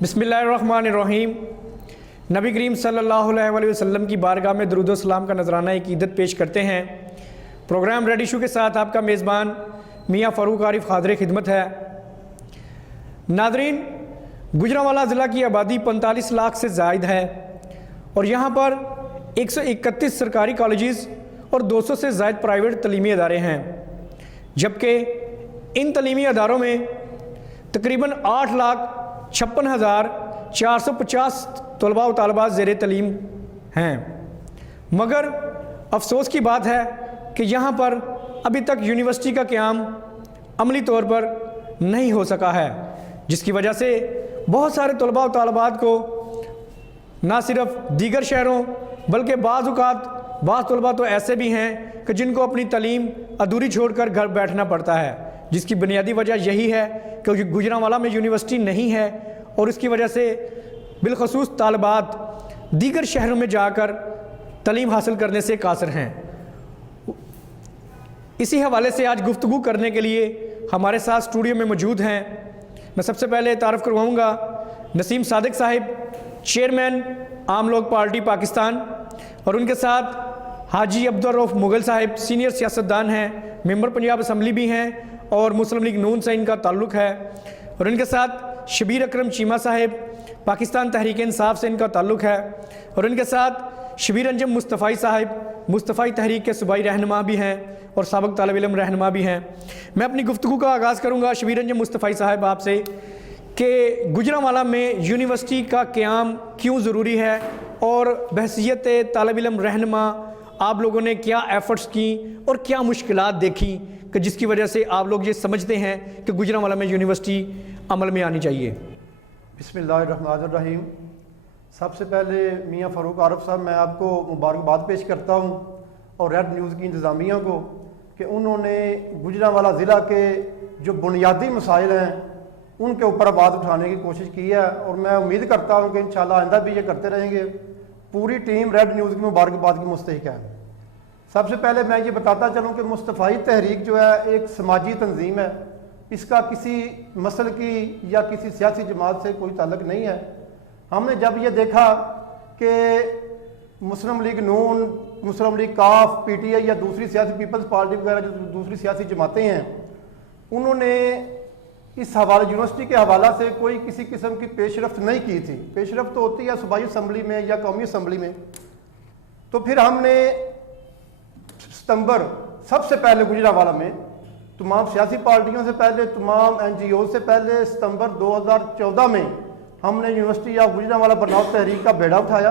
बिस्मिल्लाहिर्रहमानिर्रहीम। नबी करीम सल्लल्लाहु अलैहि वसल्लम की बारगाह में दरूद व सलाम का नजराना अक़ीदत पेश करते हैं। प्रोग्राम रेड इशू के साथ आपका मेज़बान मियाँ फ़ारूक आरिफ हाज़िर खिदमत है। नादरीन, गुजरांवाला ज़िला की आबादी 45 लाख से ज़ायद है और यहाँ पर 131 सरकारी कॉलेजेस और 200 से ज़ायद प्राइवेट तलीमी अदारे हैं, जबकि इन तलीमी अदारों में तकरीबन 8,56,450 तलबा व तालिबात ज़ेर तलीम हैं। मगर अफसोस की बात है कि यहाँ पर अभी तक यूनिवर्सिटी का क़याम अमली तौर पर नहीं हो सका है, जिसकी वजह से बहुत सारे तलबा व तालिबात को ना सिर्फ दीगर शहरों बल्कि बाज़ तलबा तो ऐसे भी हैं कि जिनको अपनी तालीम अधूरी छोड़कर घर बैठना पड़ता है, जिसकी बुनियादी वजह यही है क्योंकि गुजरांवाला में यूनिवर्सिटी नहीं है और इसकी वजह से बिलखसूस तालिबात दीगर शहरों में जाकर तालीम हासिल करने से कासिर हैं। इसी हवाले से आज गुफ्तगू करने के लिए हमारे साथ स्टूडियो में मौजूद हैं। मैं सबसे पहले तारफ़ करवाऊँगा नसीम सादिक साहिब, चेयरमैन आम लोग पार्टी पाकिस्तान, और उनके साथ हाजी अब्दुल रऊफ़ मुग़ल साहिब, सीनियर सियासतदान हैं, मेंबर पंजाब असम्बली भी हैं और मुस्लिम लीग नून से इनका ताल्लुक़ है, और इनके साथ शबीर अकरम चीमा साहिब, पाकिस्तान तहरीक इंसाफ से इनका ताल्लुक़ है, और इनके साथ शबीर अंजम मुस्तफ़ाई साहिब, मुस्तफ़ाई तहरीक के सूबाई रहनुमा भी हैं और साबिक़ तालिब इल्म रहनुमा भी हैं। मैं अपनी गुफ्तगू का आगाज़ करूँगा शबीर अंजम मुस्तफ़ाई साहिब आपसे कि गुजरांवाला में यूनिवर्सिटी का क़याम क्यों ज़रूरी है और बहसीयत तालिब इल्म रहनुमा आप लोगों ने क्या एफ़र्ट्स की और क्या मुश्किलात देखी कि जिसकी वजह से आप लोग ये समझते हैं कि गुजरांवाला में यूनिवर्सिटी अमल में आनी चाहिए। बिस्मिल्लाहिर्रहमानिर्रहीम। सबसे पहले मियाँ फ़ारूक आरिफ साहब, मैं आपको मुबारकबाद पेश करता हूँ और रेड न्यूज़ की इंतज़ामिया को कि उन्होंने गुजरांवाला ज़िला के जो बुनियादी मसाइल हैं उनके ऊपर आवाज़ उठाने की कोशिश की है और मैं उम्मीद करता हूँ कि इंशाल्लाह आइंदा भी ये करते रहेंगे। पूरी टीम रेड न्यूज़ की मुबारकबाद की मुस्तहिक है। सबसे पहले मैं ये बताता चलूँ कि मुस्तफ़ाई तहरीक जो है एक समाजी तंजीम है, इसका किसी मसल की या किसी सियासी जमात से कोई ताल्लुक़ नहीं है। हमने जब ये देखा कि मुस्लिम लीग नून, मुस्लिम लीग काफ, PTI या दूसरी सियासी पीपल्स पार्टी वगैरह जो दूसरी सियासी जमातें हैं, उन्होंने इस हवाले यूनिवर्सिटी के हवाला से कोई किसी किस्म की पेशरफ्त नहीं की थी। पेशरफ्त तो होती है सूबाई असम्बली में या कौमी असम्बली में। तो फिर हमने सितंबर सबसे पहले गुजरांवाला में तमाम सियासी पार्टियों से पहले, तमाम NGO से पहले सितंबर 2014 में हमने यूनिवर्सिटी ऑफ गुजरांवाला बनाओ तहरीक का बेड़ा उठाया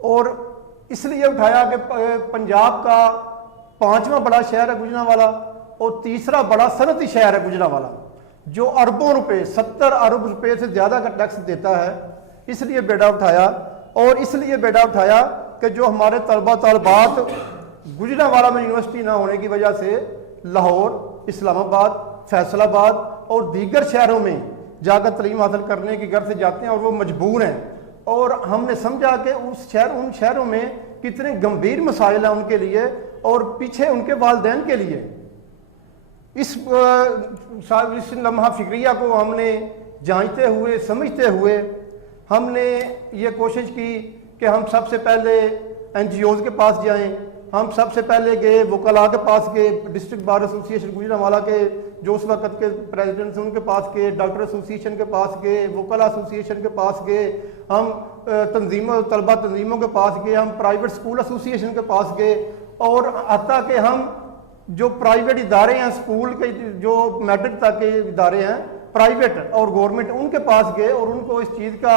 और इसलिए उठाया कि पंजाब का 5वां बड़ा शहर है गुजरांवाला और तीसरा बड़ा सनती शहर है गुजरांवाला, जो अरबों रुपए 70 अरब रुपए से ज़्यादा का टैक्स देता है। इसलिए बेड़ा उठाया और इसलिए बेड़ा उठाया कि जो हमारे तलबा तलबात गुजरांवाला में यूनिवर्सिटी ना होने की वजह से लाहौर, इस्लामाबाद, फैसलाबाद और दीगर शहरों में जाकर तलीम हासिल करने के घर से जाते हैं और वो मजबूर हैं। और हमने समझा कि उन शहरों में कितने गंभीर मसाइल हैं उनके लिए और पीछे उनके वालिदैन के लिए। इस लम्हा फिक्रिया को हमने जांचते हुए, समझते हुए हमने ये कोशिश की कि हम सबसे पहले NGOs के पास जाएं। हम सबसे पहले गए वकला के पास गए, डिस्ट्रिक्ट बार एसोसिएशन गुजरांवाला के जो उस वक्त के प्रेसिडेंट उनके पास गए, डॉक्टर एसोसिएशन के पास गए, वकला एसोसिएशन के पास गए, हम तलबा तंजीमों के पास गए, हम प्राइवेट स्कूल एसोसिएशन के पास गए और हत्ता कि हम जो प्राइवेट इदारे हैं, स्कूल के जो मैट्रिक तक के इदारे हैं प्राइवेट और गवर्नमेंट, उनके पास गए और उनको इस चीज़ का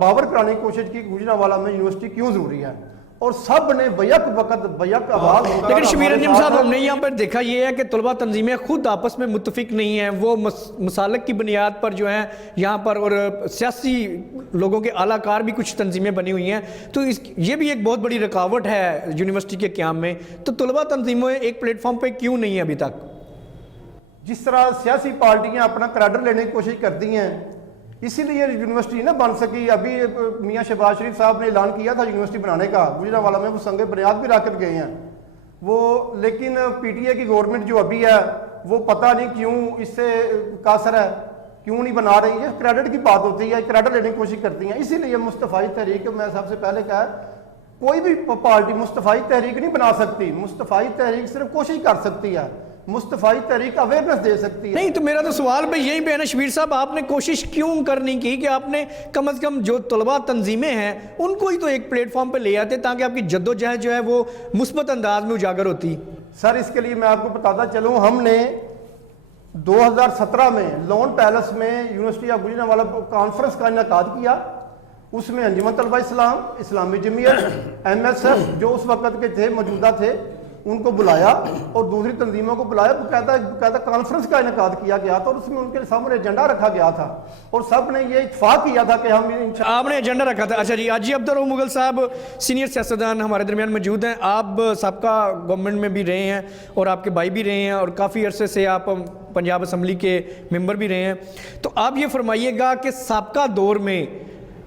बावर कराने की कोशिश की गुजरांवाला में यूनिवर्सिटी क्यों ज़रूरी है और सब ने बैक वक़्त बैक आवाज़। लेकिन शबीर अंजम साहब, हमने यहाँ पर देखा ये है कि तलबा तंजीमें खुद आपस में मुत्तफिक नहीं हैं, वो मसालक की बुनियाद पर जो हैं यहाँ पर, और सियासी लोगों के आलाकार भी कुछ तंजीमें बनी हुई हैं। तो ये भी एक बहुत बड़ी रुकावट है यूनिवर्सिटी के क़याम में। तो तलबा तंजीमें एक प्लेटफॉर्म पर क्यों नहीं है अभी तक? जिस तरह सियासी पार्टियाँ अपना कैडर लेने की कोशिश करती हैं, इसीलिए यूनिवर्सिटी ना बन सकी। अभी मियाँ शहबाज शरीफ साहब ने ऐलान किया था यूनिवर्सिटी बनाने का गुजरांवाला में, वो संगे बुनियाद भी रख कर गए हैं वो, लेकिन PTI की गवर्नमेंट जो अभी है वो पता नहीं क्यों इससे कासर है। کیوں نہیں بنا رہی ہے؟ کریڈٹ کی بات ہوتی ہے، کریڈٹ لینے کی کوشش کرتی ہیں. اسی لیے مصطفی تحریک، میں سب سے پہلے کہا کوئی بھی پارٹی مصطفی تحریک نہیں بنا سکتی. مصطفی تحریک صرف کوشش کر سکتی ہے، مصطفی تحریک اویئرنیس دے سکتی ہے. نہیں تو میرا تو سوال بھی یہی پہ ہے نا شبیر صاحب، آپ نے کوشش کیوں کرنی کی کہ آپ نے کم از کم جو طلباء تنظیمیں ہیں ان کو ہی تو ایک پلیٹ فارم پہ لے آتے تاکہ آپ کی جد و جہد جو ہے وہ مثبت انداز میں اجاگر ہوتی. سر اس کے لیے میں آپ کو بتاتا چلوں، ہم نے 2017 میں لون پیلس میں یونیورسٹی آف گوجرانوالہ کانفرنس کا انعقاد کیا. اس میں انجمن طلبہ اسلام، اسلامی جمعیت، ایم ایس ایف جو اس وقت کے تھے موجودہ تھے ان کو بلایا اور دوسری تنظیموں کو بلایا. باقاعدہ کانفرنس کا انعقاد کیا گیا تھا اور اس میں ان کے سامنے ایجنڈا رکھا گیا تھا اور سب نے یہ اتفاق کیا تھا کہ ہم آپ نے ایجنڈا رکھا تھا. اچھا جی، حاجی عبدالرؤف مغل صاحب سینئر سیاستدان ہمارے درمیان موجود ہیں. آپ سابقہ گورنمنٹ میں بھی رہے ہیں اور آپ کے بھائی بھی رہے ہیں اور کافی عرصے سے آپ پنجاب اسمبلی کے ممبر بھی رہے ہیں. تو آپ یہ فرمائیے گا کہ سابقہ دور میں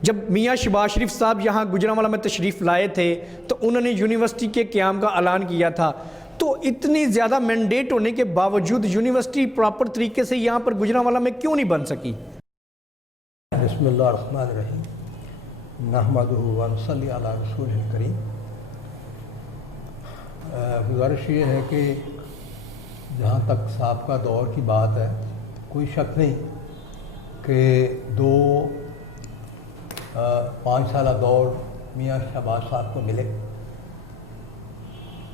جب میاں شہباز شریف صاحب یہاں گوجرانوالہ میں تشریف لائے تھے تو انہوں نے یونیورسٹی کے قیام کا اعلان کیا تھا، تو اتنی زیادہ مینڈیٹ ہونے کے باوجود یونیورسٹی پراپر طریقے سے یہاں پر گوجرانوالہ میں کیوں نہیں بن سکی؟ بسم اللہ الرحمن الرحیم، نحمدہ و نصلی علی رسول الکریم. گزارش یہ ہے کہ جہاں تک سابقہ دور کی بات ہے، کوئی شک نہیں کہ 5 سالہ دور میاں شہباز صاحب کو ملے.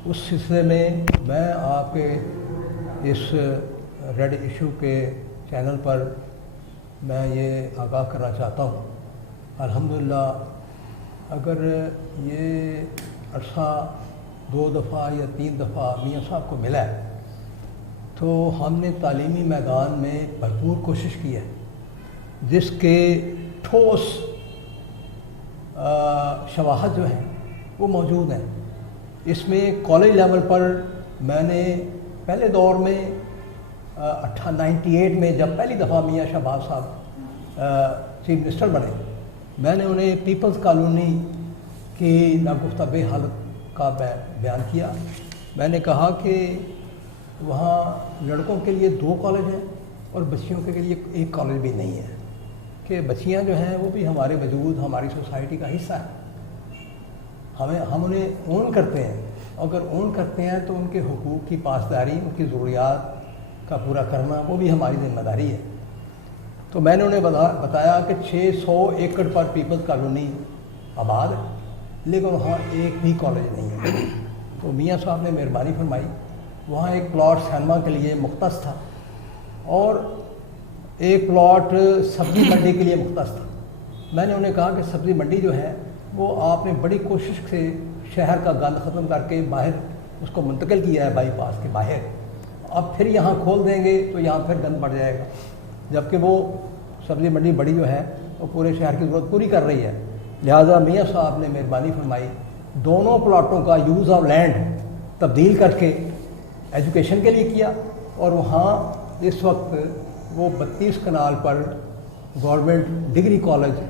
اس سلسلے میں میں آپ کے اس ریڈ ایشو کے چینل پر میں یہ آگاہ کرنا چاہتا ہوں، الحمدللہ اگر یہ عرصہ 2 دفعہ یا 3 دفعہ میاں صاحب کو ملا ہے تو ہم نے تعلیمی میدان میں بھرپور کوشش کی ہے جس کے ٹھوس شواہد جو ہیں وہ موجود ہیں. اس میں کالج لیول پر میں نے پہلے دور میں 98 میں جب پہلی دفعہ میاں شہباز صاحب چیف منسٹر بنے، میں نے انہیں پیپلز کالونی کی ناگفتہ بے حالت کا بیان کیا. میں نے کہا کہ وہاں لڑکوں کے لیے 2 کالج ہیں اور بچیوں کے لیے 1 کالج بھی نہیں ہے، کہ بچیاں جو ہیں وہ بھی ہمارے وجود، ہماری سوسائٹی کا حصہ ہے. ہم انہیں اون کرتے ہیں، اگر اون کرتے ہیں تو ان کے حقوق کی پاسداری، ان کی ضروریات کا پورا کرنا وہ بھی ہماری ذمہ داری ہے. تو میں نے انہیں بتایا کہ 600 ایکڑ پر پیپلز کالونی آباد ہے لیکن وہاں 1 بھی کالج نہیں ہے. تو میاں صاحب نے مہربانی فرمائی، وہاں ایک پلاٹ سینما کے لیے مختص تھا اور ایک پلاٹ سبزی منڈی کے لیے مختص تھا. میں نے انہیں کہا کہ سبزی منڈی جو ہے وہ آپ نے بڑی کوشش سے شہر کا گند ختم کر کے باہر اس کو منتقل کیا ہے بائی پاس کے باہر، اب پھر یہاں کھول دیں گے تو یہاں پھر گند بڑھ جائے گا، جبکہ وہ سبزی منڈی بڑی جو ہے وہ پورے شہر کی ضرورت پوری کر رہی ہے. لہٰذا میاں صاحب نے مہربانی فرمائی دونوں پلاٹوں کا یوز آف لینڈ تبدیل کر کے ایجوکیشن کے لیے کیا اور وہاں اس وقت وہ 32 کنال پر گورنمنٹ ڈگری کالج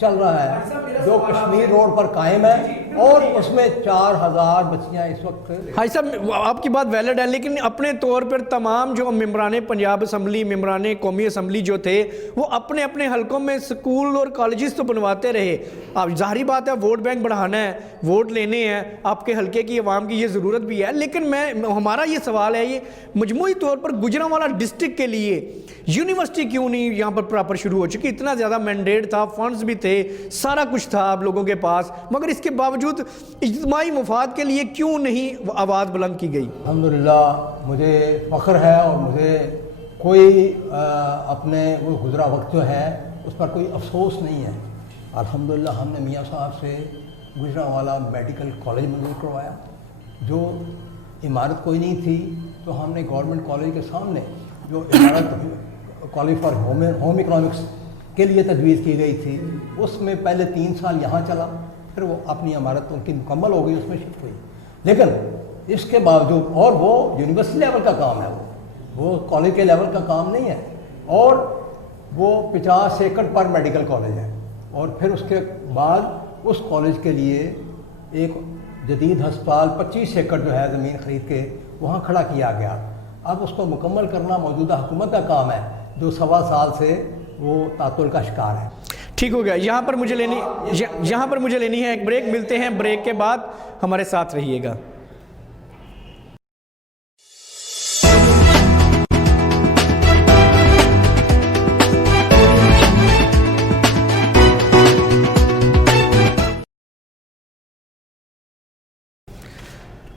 چل رہا ہے جو کشمیر روڈ پر قائم ہے اور اس میں 4000 بچیاں اس وقت. حاجی صاحب آپ کی بات ویلڈ ہے، لیکن اپنے طور پر تمام جو ممبران پنجاب اسمبلی، ممبران قومی اسمبلی جو تھے وہ اپنے اپنے حلقوں میں سکول اور کالجز تو بنواتے رہے. اب ظاہری بات ہے ووٹ بینک بڑھانا ہے، ووٹ لینے ہیں، آپ کے حلقے کی عوام کی یہ ضرورت بھی ہے، لیکن ہمارا یہ سوال ہے یہ مجموعی طور پر گوجرانوالہ ڈسٹرکٹ کے لیے یونیورسٹی کیوں نہیں یہاں پر پراپر شروع ہو چکی؟ اتنا زیادہ مینڈیٹ تھا، فنڈز بھی تھے، سارا کچھ تھا آپ لوگوں کے پاس، مگر اس کے باوجود اجتماعی مفاد کے لیے کیوں نہیں آواز بلند کی گئی؟ الحمدللہ مجھے فخر ہے اور مجھے کوئی اپنے وہ گزرا وقت جو ہے اس پر کوئی افسوس نہیں ہے. الحمدللہ ہم نے میاں صاحب سے گوجرانوالہ میڈیکل کالج منظور کروایا. جو عمارت کوئی نہیں تھی تو ہم نے گورنمنٹ کالج کے سامنے جو عمارت کالج فار ہوم اکنامکس کے لیے تجویز کی گئی تھی اس میں پہلے 3 سال یہاں چلا، پھر وہ اپنی عمارت ان کی مکمل ہو گئی، اس میں شفٹ ہوئی. لیکن اس کے باوجود، اور وہ یونیورسٹی لیول کا کام ہے، وہ کالج کے لیول کا کام نہیں ہے، اور وہ 50 ایکڑ پر میڈیکل کالج ہے اور پھر اس کے بعد اس کالج کے لیے ایک جدید ہسپتال 25 ایکڑ جو ہے زمین خرید کے وہاں کھڑا کیا گیا. اب اس کو مکمل کرنا موجودہ حکومت کا کام ہے جو 1.25 سال سے وہ تعطل کا شکار ہے۔ ٹھیک ہو گیا، یہاں پر مجھے لینی ہے ایک بریک، ملتے ہیں بریک کے بعد، ہمارے ساتھ رہیے گا۔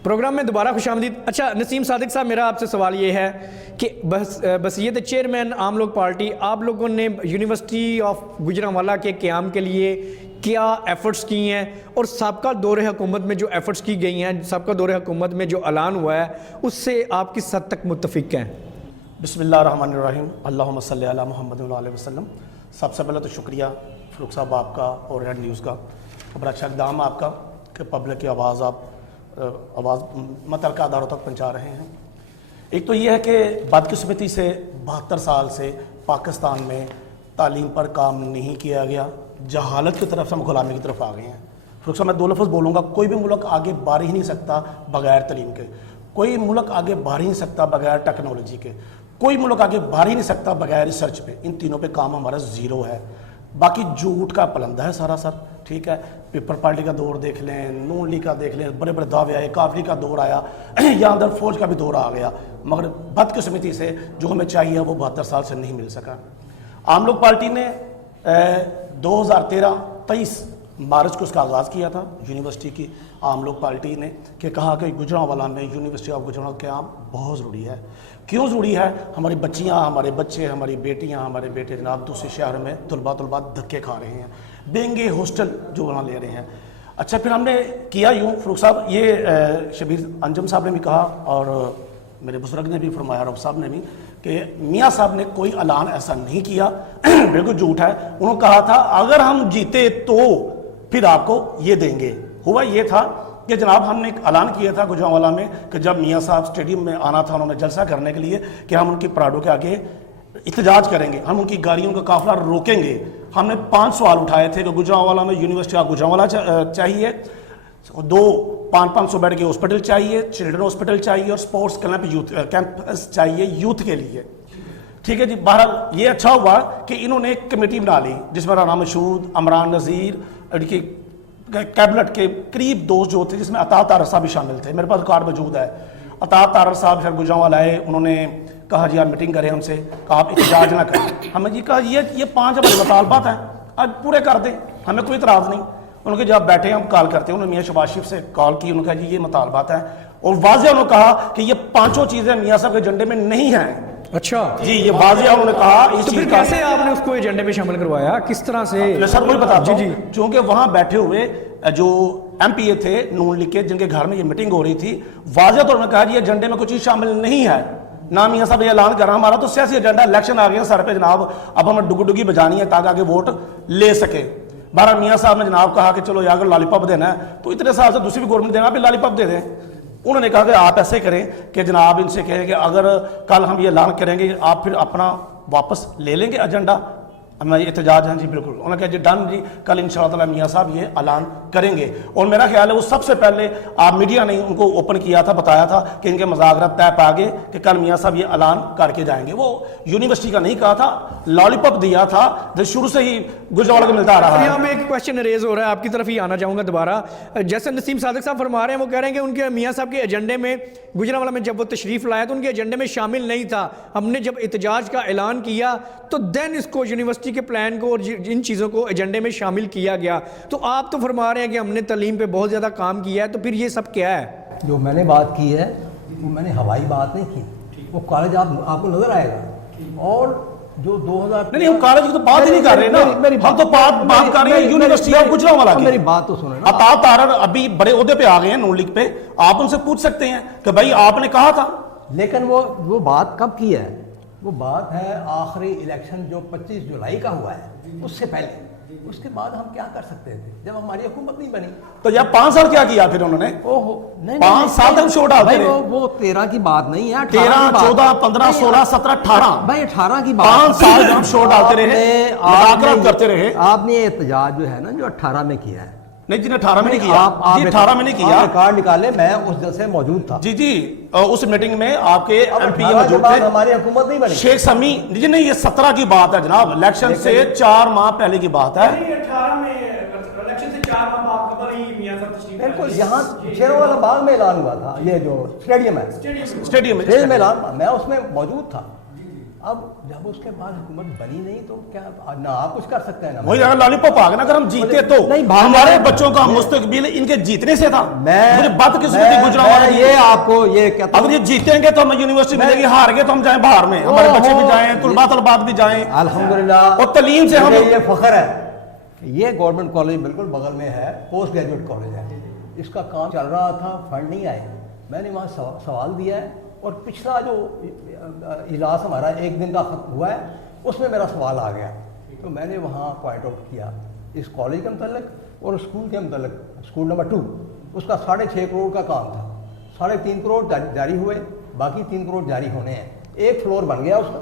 پروگرام میں دوبارہ خوش آمدید۔ اچھا نسیم صادق صاحب، میرا آپ سے سوال یہ ہے کہ بصیت چیئرمین عام لوگ پارٹی، آپ لوگوں نے یونیورسٹی آف گوجرانوالہ کے قیام کے لیے کیا ایفرٹس کی ہیں، اور سابقہ دور حکومت میں جو ایفرٹس کی گئی ہیں، سابقہ دور حکومت میں جو اعلان ہوا ہے، اس سے آپ کس حد تک متفق ہیں؟ بسم اللہ الرحمن الرحیم، اللہم صلی علی محمد علیہ وسلم۔ سب سے پہلے تو شکریہ فروخ صاحب آپ کا اور ریڈ نیوز کا، بڑا اچھا اقدام آپ کا کہ پبلک کی آواز متعلقہ اداروں تک پہنچا رہے ہیں۔ ایک تو یہ ہے کہ بدقسمتی سے 72 سال سے پاکستان میں تعلیم پر کام نہیں کیا گیا، جہالت کی طرف سے ہم غلامی کی طرف آ گئے ہیں۔ فروخ صاحب میں 2 لفظ بولوں گا، کوئی بھی ملک آگے بڑھ ہی نہیں سکتا بغیر تعلیم کے، کوئی ملک آگے بڑھ ہی نہیں سکتا بغیر ٹیکنالوجی کے، کوئی ملک آگے بڑھ ہی نہیں سکتا بغیر ریسرچ پہ، ان تینوں پہ کام ہمارا زیرو ہے۔ باقی جھوٹ کا پلندہ ہے سارا سر، ٹھیک ہے، پیپل پارٹی کا دور دیکھ لیں، نون لیگ کا دیکھ لیں، بڑے بڑے دعوے آئے، کافری کا دور آیا، یہاں اندر فوج کا بھی دور آ گیا، مگر بدقسمتی سے جو ہمیں چاہیے وہ 72 سال سے نہیں مل سکا۔ عام لوگ پارٹی نے 2013-23 مارچ کو اس کا آغاز کیا تھا، یونیورسٹی کی عام لوگ پارٹی نے، کہ کہا کہ گوجرانوالہ میں یونیورسٹی آف گوجرانوالہ کا قیام بہت ضروری ہے۔ کیوں ضروری ہے؟ ہماری بچیاں، ہمارے بچے، ہماری بیٹیاں، ہمارے بیٹے جناب دوسرے شہر میں طلباء دھکے کھا رہے ہیں، بینگے ہاسٹل جو وہاں لے رہے ہیں۔ اچھا پھر ہم نے کیا یوں، فروخ صاحب یہ شبیر انجم صاحب نے بھی کہا اور میرے بزرگ نے بھی فرمایا، رب صاحب نے بھی، کہ میاں صاحب نے کوئی اعلان ایسا نہیں کیا، بالکل جھوٹ ہے۔ انہوں نے کہا تھا اگر ہم جیتے تو پھر آپ کو یہ دیں گے۔ ہوا یہ تھا کہ جناب ہم نے ایک اعلان کیا تھا گوجرانوالہ میں کہ جب میاں صاحب اسٹیڈیم میں آنا تھا انہوں نے جلسہ کرنے کے لیے، کہ ہم ان کی پراڈو کے آگے احتجاج کریں گے، ہم ان کی گاڑیوں کا قافلہ روکیں گے۔ ہم نے 5 سوال اٹھائے تھے کہ گوجرانوالہ میں یونیورسٹی آف گوجرانوالہ چاہیے، 2 500 بیڈ کے ہاسپٹل چاہیے، چلڈرن ہاسپٹل چاہیے، اور سپورٹس کیمپس چاہیے یوتھ کے لیے، ٹھیک ہے جی۔ بہرحال یہ اچھا ہوا کہ انہوں نے ایک کمیٹی بنا لی جس میں رانا مشہود، عمران نذیر کی کیبنٹ کے قریب دوست جو تھے، جس میں عطا طارر صاحب بھی شامل تھے، میرے پاس کارڈ موجود ہے۔ عطا طارر صاحب پھر گوجرانوالہ آئے، انہوں نے کہا جی آپ میٹنگ کریں ہم سے، کہا آپ احتجاج نہ کریں۔ ہمیں جی کہا یہ 5 ہمارے مطالبات ہیں، آج پورے کر دیں، ہمیں کوئی اعتراض نہیں۔ انہوں نے کہا جب بیٹھے ہم کال کرتے ہیں، انہوں نے میاں شہباز شریف سے کال کی، انہوں نے کہا جی یہ مطالبات ہیں، اور واضح انہوں نے کہا کہ یہ 5 چیزیں میاں صاحب کے ایجنڈے میں نہیں ہیں۔ اچھا جی یہ واضح انہوں نے کہا۔ تو پھر کیسے آپ نے اس کو ایجنڈے میں شامل کروایا، کس طرح سے؟ سر وہی بتاتا ہوں، جی چونکہ وہاں بیٹھے ہوئے جو ایم پی اے تھے نون لیگ کے، جن کے گھر میں یہ میٹنگ ہو رہی تھی، واضح طور پر کہا جی ایجنڈے میں کوئی چیز شامل نہیں ہے۔ نہ میاں صاحب یہ اعلان کر رہا، ہمارا تو سیاسی ایجنڈا، الیکشن آ گیا سر پہ جناب، اب ہمیں ڈگی بجانی ہے تاکہ آگے ووٹ لے سکے۔ بہرحال میاں صاحب نے جناب کہا کہ چلو یا اگر لالی پاپ دینا ہے تو اتنے سال سے دوسری بھی گورنمنٹ دینا، پھر لالی پاپ دے دیں۔ انہوں نے کہا کہ آپ ایسے کریں کہ جناب ان سے کہیں کہ اگر کل ہم یہ اعلان کریں گے آپ پھر اپنا واپس لے لیں گے ایجنڈا، ہمیں احتجاج ہیں جی بالکل۔ انہوں نے کہا جی ڈن جی، کل انشاءاللہ تعالی میاں صاحب یہ اعلان کریں گے، اور میرا خیال ہے وہ سب سے پہلے آپ میڈیا نے ان کو اوپن کیا تھا، بتایا تھا کہ ان کے مذاکرات طے پا گئے کہ کل میاں صاحب یہ اعلان کر کے جائیں گے۔ وہ یونیورسٹی کا نہیں کہا تھا، لالی پاپ دیا تھا جو شروع سے ہی گوجرانوالہ کو ملتا آ رہا ہے۔ یہاں میں ایک کوشچن ریز ہو رہا ہے، آپ کی طرف ہی آنا چاہوں گا دوبارہ۔ جیسے نسیم صادق صاحب فرما رہے ہیں، وہ کہہ رہے ہیں کہ ان کے میاں صاحب کے ایجنڈے میں گوجرانوالہ میں جب وہ تشریف لائے تو ان کے ایجنڈے میں شامل نہیں تھا، ہم نے جب احتجاج کا اعلان کیا تو دین اس کو یونیورسٹی کے پلان کو اور ان چیزوں کو ایجنڈے میں شامل کیا گیا۔ تو آپ تو فرما رہے ہیں کہ ہم نے تعلیم پہ بہت زیادہ کام کیا ہے، تو پھر یہ سب کیا ہے؟ جو میں نے بات کی ہے وہ میں نے ہوائی بات نہیں کی، وہ کالج آپ کو نظر آئے گا۔ اور جو 2000 نہیں ہم کالج کی تو بات ہی نہیں کر رہے نا، ہم تو بات کر رہے ہیں یونیورسٹی آف گوجرانوالہ کی۔ میری بات تو سنیں نا۔ عطا طارر ابھی بڑے عہدے پہ آ گئے ہیں نون لیگ پہ، آپ ان سے پوچھ سکتے ہیں کہ بھائی آپ نے کہا تھا۔ لیکن وہ بات کب کی ہے؟ وہ بات ہے آخری الیکشن جو 25 جولائی کا ہوا ہے، اس سے پہلے۔ اس کے بعد ہم کیا کر سکتے تھے جب ہماری حکومت نہیں بنی؟ تو یہ 5 سال کیا کیا پھر انہوں نے؟ 5 سال تک شو ڈالتے رہے۔ وہ 13 کی بات نہیں ہے، 13 14 15 16 17 18 بھائی 18 کی بات۔ 5 سال جب شو ڈالتے رہے، مذاکرات کرتے رہے۔ آپ نے یہ احتجاج جو ہے نا جو 18 میں کیا ہے، नहीं जी, 18 में नहीं किया आप जी, 18 में नहीं किया। आप रिकॉर्ड निकाले, मैं उस जलसे में मौजूद था। जी जी, उस मीटिंग में आपके एमपी 18 के मौजूद बाद थे। हमारी हुकूमत नहीं बनी। शेख समी जी, नहीं ये 17 की बात है जनाब, इलेक्शन से 4 माह पहले की बात है। 18 में इलेक्शन से 4 माह बाद कबल ही मियां साहब तशरीफ लाए। बिल्कुल, यहाँ शेरों वाला बाग में ऐलान हुआ था, ये जो स्टेडियम है, स्टेडियम में स्टेज में ऐलान, मैं उसमें मौजूद था। अब जब उसके बाद हुकूमत बनी नहीं तो क्या ना आप कुछ कर सकते हैं ना वही अगर लॉलीपॉप आ गया ना, अगर हम जीते तो नहीं, भाग हमारे रहे हैं। बच्चों का मुस्तकबिल इनके जीतने से था। मैं मुझे बात किस्मत की गुजरावाला की। ये आपको ये कहता अगर ये जीतेंगे तो हमें यूनिवर्सिटी मिलेगी, हार गए तो हम जाएं बाहर में, हमारे बच्चे भी जाएं, तलबात भी जाएं, अल्हम्दुलिल्लाह, और तलीम से हम मुझे ये फख्र है। ये गवर्नमेंट कॉलेज बिल्कुल बगल में है, पोस्ट ग्रेजुएट कॉलेज है, इसका काम चल रहा था, फंड नहीं आए, मैंने वहाँ सवाल दिया है, और पिछला जो इजलास हमारा एक दिन का खत्म हुआ है उसमें मेरा सवाल आ गया, तो मैंने वहाँ पॉइंट आउट किया इस कॉलेज के मतलब और स्कूल के मतलब, स्कूल नंबर 2 उसका 6.5 करोड़ का काम था, 3.5 करोड़ जारी हुए, बाकी 3 करोड़ जारी होने हैं, 1 फ्लोर बन गया उसका।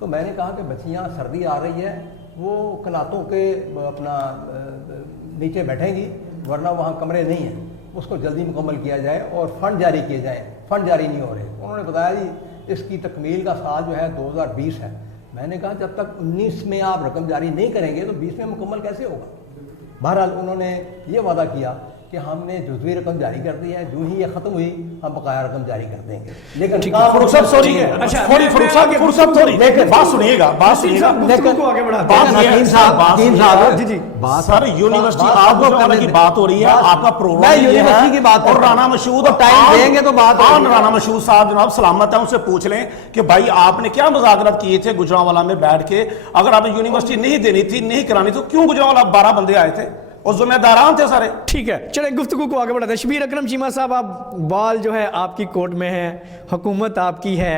तो मैंने कहा कि बच्चियाँ सर्दी आ रही है, वो कनातों के अपना नीचे बैठेंगी, वरना वहाँ कमरे नहीं हैं, उसको जल्दी मुकम्मल किया जाए और फंड जारी किए जाएँ। फंड जारी नहीं हो रहे, उन्होंने बताया जी इसकी तकमील का साल जो है 2020 है। मैंने कहा जब तक 19 में आप रकम जारी नहीं करेंगे तो 20 में मुकम्मल कैसे होगा। बहरहाल उन्होंने ये वादा किया कि हमने जुज़वी रकम जारी कर दी है, जो ही ये ख़त्म हुई हम बकाया रकम जारी कर देंगे। लेकिन फरूख साहब सॉरी है, अच्छा, सॉरी फरूख साहब सॉरी, लेकिन बात सुनिएगा, बात सुनिएगा, गुफ्तगू को आगे बढ़ाते हैं। बात ये है, हकीम साहब, जी, जी। सर यूनिवर्सिटी आप वाले की बात हो रही है, आपका प्रोग्राम मैं यूनिवर्सिटी की बात और राना मशहूद तो टाइम देंगे तो बात आन राना मशहूद साहब जनाब सलामत है, उनसे पूछ लें कि भाई आपने क्या मुज़ाकरात किए थे गुजरांवाला में बैठ के, अगर आपने यूनिवर्सिटी नहीं देनी थी, नहीं करानी तो क्यों गुजरांवाला 12 बंदे आए थे और जिम्मेदारान थे सारे। ठीक है, चलें गुफ्तगू को आगे बढ़ाते हैं। शबीर अकरम चीमा साहब, आप बाल जो है आपकी कोर्ट में है, हुकूमत आपकी है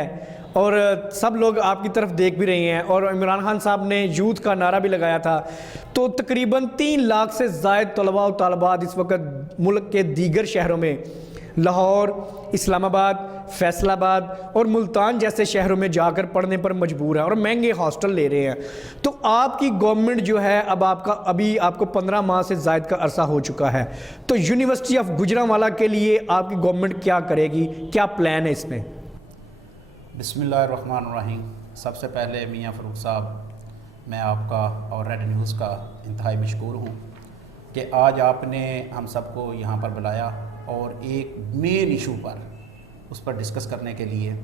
और सब लोग आपकी तरफ देख भी रहे हैं, और इमरान खान साहब ने यूथ का नारा भी लगाया था, तो तकरीबन 3 लाख से ज़ायद तलबा और तालबात इस वक्त मुल्क के दीगर शहरों में, लाहौर, इस्लामाबाद, फैसलाबाद और मुल्तान जैसे शहरों में जाकर पढ़ने पर मजबूर है और महंगे हॉस्टल ले रहे हैं। तो आपकी गवर्नमेंट जो है अब अभी आपको 15 माह से ज़ायद का अरसा हो चुका है, तो यूनिवर्सिटी ऑफ गुजरांवाला के लिए आपकी गवर्नमेंट क्या करेगी, क्या प्लान है इसमें? बिस्मिल्लाहिर्रहमानिर्रहीम। सबसे पहले मियाँ फ़रूख साहब, मैं आपका और रेड न्यूज़ का इंतहाई मशकूर हूँ कि आज आपने हम सबको यहाँ पर बुलाया और एक मेन इशू पर उस पर डिस्कस करने के लिए।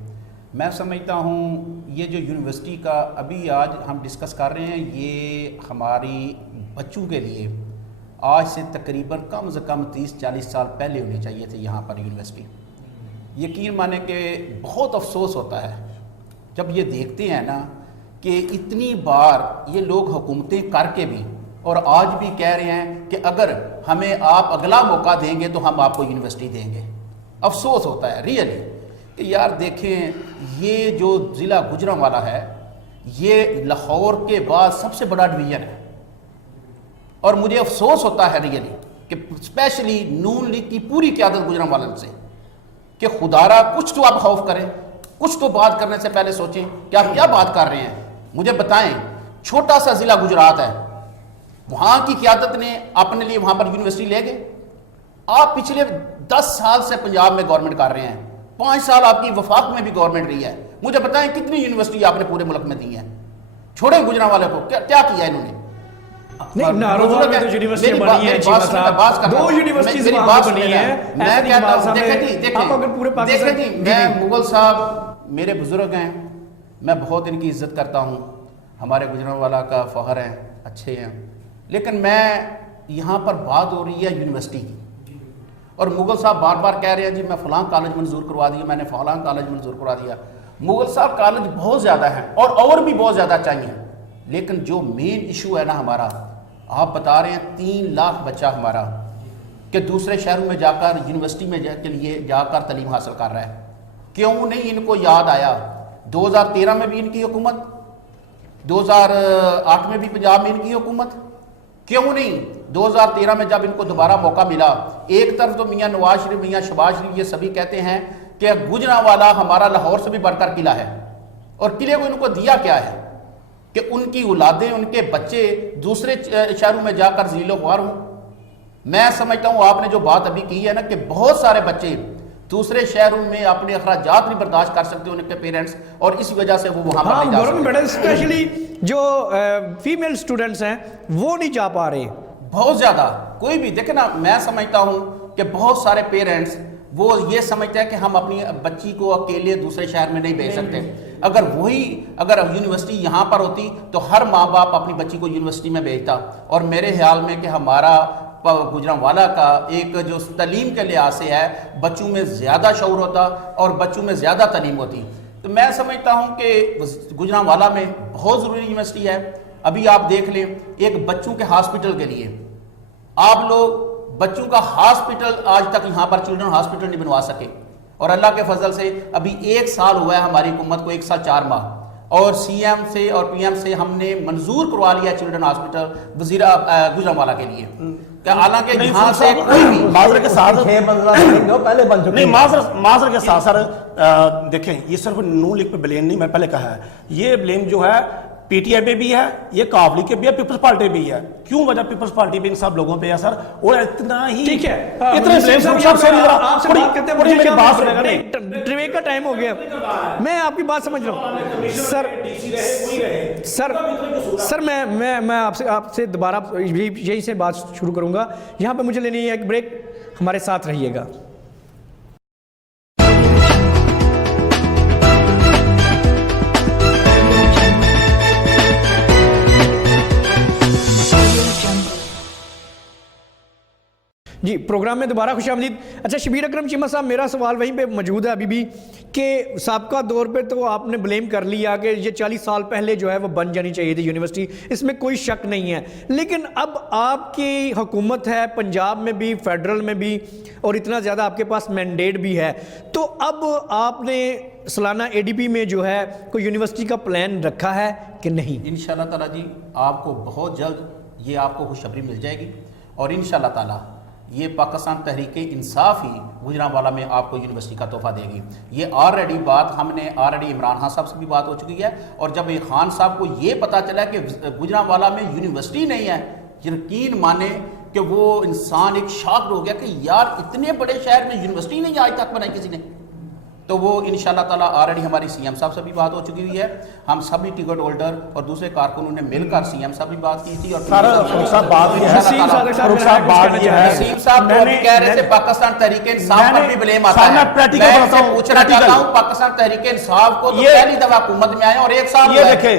मैं समझता हूँ ये जो यूनिवर्सिटी का अभी आज हम डिस्कस कर रहे हैं, ये हमारी बच्चों के लिए आज से तकरीबन कम से कम 30-40 साल पहले होनी चाहिए थी यहाँ पर यूनिवर्सिटी। यकीन माने कि बहुत अफसोस होता है जब ये देखते हैं ना कि इतनी बार ये लोग हुकूमतें करके भी और आज भी कह रहे हैं कि अगर हमें आप अगला मौका देंगे तो हम आपको यूनिवर्सिटी देंगे। अफसोस होता है रियली कि यार देखें, ये जो ज़िला गुजरांवाला है ये लाहौर के बाद सबसे बड़ा डिवीज़न है, और मुझे अफसोस होता है रियली कि स्पेशली नून लीग की पूरी क़यादत गुजरांवाला से कि खुदारा कुछ तो आप खौफ करें, कुछ तो बात करने से पहले सोचें कि आप क्या बात कर रहे हैं। मुझे बताएं, छोटा सा ज़िला गुजरात है, वहाँ की क़यादत ने अपने लिए वहाँ पर यूनिवर्सिटी ले गए। आप पिछले 10 साल से पंजाब में गवर्नमेंट कर रहे हैं, 5 साल आपकी वफाक में भी गवर्नमेंट रही है। मुझे बताएं कितनी यूनिवर्सिटी आपने पूरे मुल्क में दी है। छोड़ें गुजरांवाले को, क्या किया इन्होंने? नहीं, नारोवाल में तो यूनिवर्सिटी बनी है चीमा साहब, 2 यूनिवर्सिटीज वहाँ पे बनी है। मैं कहता हूँ, आप अगर पूरे पाकिस्तान देखिए, मैं मुगल साहब मेरे बुजुर्ग हैं, मैं बहुत इनकी इज्जत करता हूँ, हमारे गुजरांवाला का फ़ख्र हैं, अच्छे हैं, लेकिन मैं यहाँ पर बात हो रही है यूनिवर्सिटी की, और मुगल साहब बार बार कह रहे हैं जी मैं फ़लाँ कॉलेज मंजूर करवा दिया, मैंने फ़लाँ कॉलेज मंजूर करवा दिया। मुगल साहब कॉलेज बहुत ज़्यादा हैं और भी बहुत ज़्यादा चाहिए, लेकिन जो मेन इशू है ना हमारा, आप बता रहे हैं 3 लाख बच्चा हमारा कि दूसरे शहरों में जाकर यूनिवर्सिटी में के लिए जाकर तालीम हासिल कर रहा है। क्यों नहीं इनको याद आया? 2013 में भी इनकी हुकूमत, 2008 में भी पंजाब में इनकी हुकूमत, क्यों नहीं 2013 में जब इनको दोबारा मौका मिला? एक तरफ तो मियाँ नवाज शरीफ, मियाँ शहबाज शरीफ ये सभी कहते हैं कि गुजरांवाला हमारा लाहौर से भी बढ़कर किला है, और किले को इनको दिया क्या है कि उनकी औलादें, उनके बच्चे दूसरे शहरों में जाकर ज़ीलो ख्वार हों। मैं समझता हूँ आपने जो बात अभी की है ना कि बहुत सारे बच्चे दूसरे शहरों में अपने अखराजात नहीं बर्दाश्त कर सकते उनके पेरेंट्स, और इस वजह से वो वहाँ पर हाँ नहीं जा गवर्नमेंट सकते। बेटा, स्पेशली जो फीमेल स्टूडेंट्स हैं वो नहीं जा पा रहे। बहुत ज़्यादा कोई भी देखे ना, मैं समझता हूँ कि बहुत सारे पेरेंट्स वो ये समझते हैं कि हम अपनी बच्ची को अकेले दूसरे शहर में नहीं भेज सकते। अगर यूनिवर्सिटी यहाँ पर होती तो हर माँ बाप अपनी बच्ची को यूनिवर्सिटी में भेजता, और मेरे ख्याल में कि हमारा गुजरांवाला का एक जो तालीम के लिहाज से है, बच्चों में ज़्यादा शऊर होता और बच्चों में ज़्यादा तालीम होती। तो मैं समझता हूँ कि गुजरांवाला में बहुत ज़रूरी यूनिवर्सिटी है। अभी आप देख लें, एक बच्चों के हॉस्पिटल के लिए आप लोग बच्चों का हॉस्पिटल आज तक यहाँ पर चिल्ड्रन हॉस्पिटल नहीं बनवा सके, और अल्लाह के फजल से अभी 1 साल हुआ है हमारी हुकूमत को, 1 साल 4 माह, और सीएम से और पीएम से हमने मंजूर करवा लिया चिल्ड्रन हॉस्पिटल वजीरा गुजरांवाला के लिए। क्या हालांकि यहाँ से कोई भी माजरे के साथ 6 मंजिला बिल्डिंग जो पहले बन चुकी नहीं, है। माजरे के साथ सर देखें, ये सिर्फ नून लीग पे ब्लेम नहीं, मैं पहले कहा है, ये ब्लेम जो है पीटीआई पे भी है, ये काबली के भी है, पीपल्स पार्टी भी है। क्यों वजह पीपल्स पार्टी भी इन सब लोगों पे है सर, और इतना ही ठीक है, इतना ब्लेम आपसे बात करते हैं, मुझे मेरी क्या बात सुनेगा? सुनेगा नहीं, डिबेट का टाइम हो गया, मैं आपकी बात समझ रहा हूँ सर मैं आपसे दोबारा यही से बात शुरू करूंगा। यहाँ पे मुझे लेनी है एक ब्रेक, हमारे साथ रहिएगा। जी, प्रोग्राम में दोबारा खुशामदीद। अच्छा शबीर अकरम चीमा साहब, मेरा सवाल वहीं पे मौजूद है अभी भी कि साबका दौर पे तो आपने ब्लेम कर लिया कि ये 40 साल पहले जो है वो बन जानी चाहिए थी यूनिवर्सिटी, इसमें कोई शक नहीं है, लेकिन अब आपकी हुकूमत है पंजाब में भी, फेडरल में भी, और इतना ज़्यादा आपके पास मैंडेट भी है, तो अब आपने सालाना एडीपी में जो है कोई यूनिवर्सिटी का प्लान रखा है कि नहीं? इंशाल्लाह ताला जी आपको बहुत जल्द ये आपको खुशखबरी मिल जाएगी, और इंशाल्लाह ताला ये पाकिस्तान तहरीक इंसाफ ही गुजरांवाला में आपको यूनिवर्सिटी का तोहफा देगी। ये ऑलरेडी बात हमने इमरान खान साहब से भी बात हो चुकी है, और जब ये खान साहब को ये पता चला कि गुजरांवाला में यूनिवर्सिटी नहीं है, यकीन माने कि वो इंसान एक शॉक्ड हो गया कि यार इतने बड़े शहर में यूनिवर्सिटी नहीं आज तक बनाई किसी ने। तो वो इंशाल्लाह ताला ऑलरेडी हमारी सीएम साहब से भी बात हो चुकी हुई है, हम सभी टिकट होल्डर और दूसरे कारकुनों ने मिलकर सीएम साहब भी बात की थी, और फारूक साहब बात ये है, फारूक साहब बात ये है, नसीम साहब तो अभी कह रहे थे पाकिस्तान तहरीक इंसाफ पर भी ब्लेम आता है। प्रैक्टिकल मैं बताता हूं, पूछना चाहता हूं पाकिस्तान तहरीक इंसाफ को तो ये पहली दफा हुकूमत में आए और 1 साल ये हुआ है। देखे,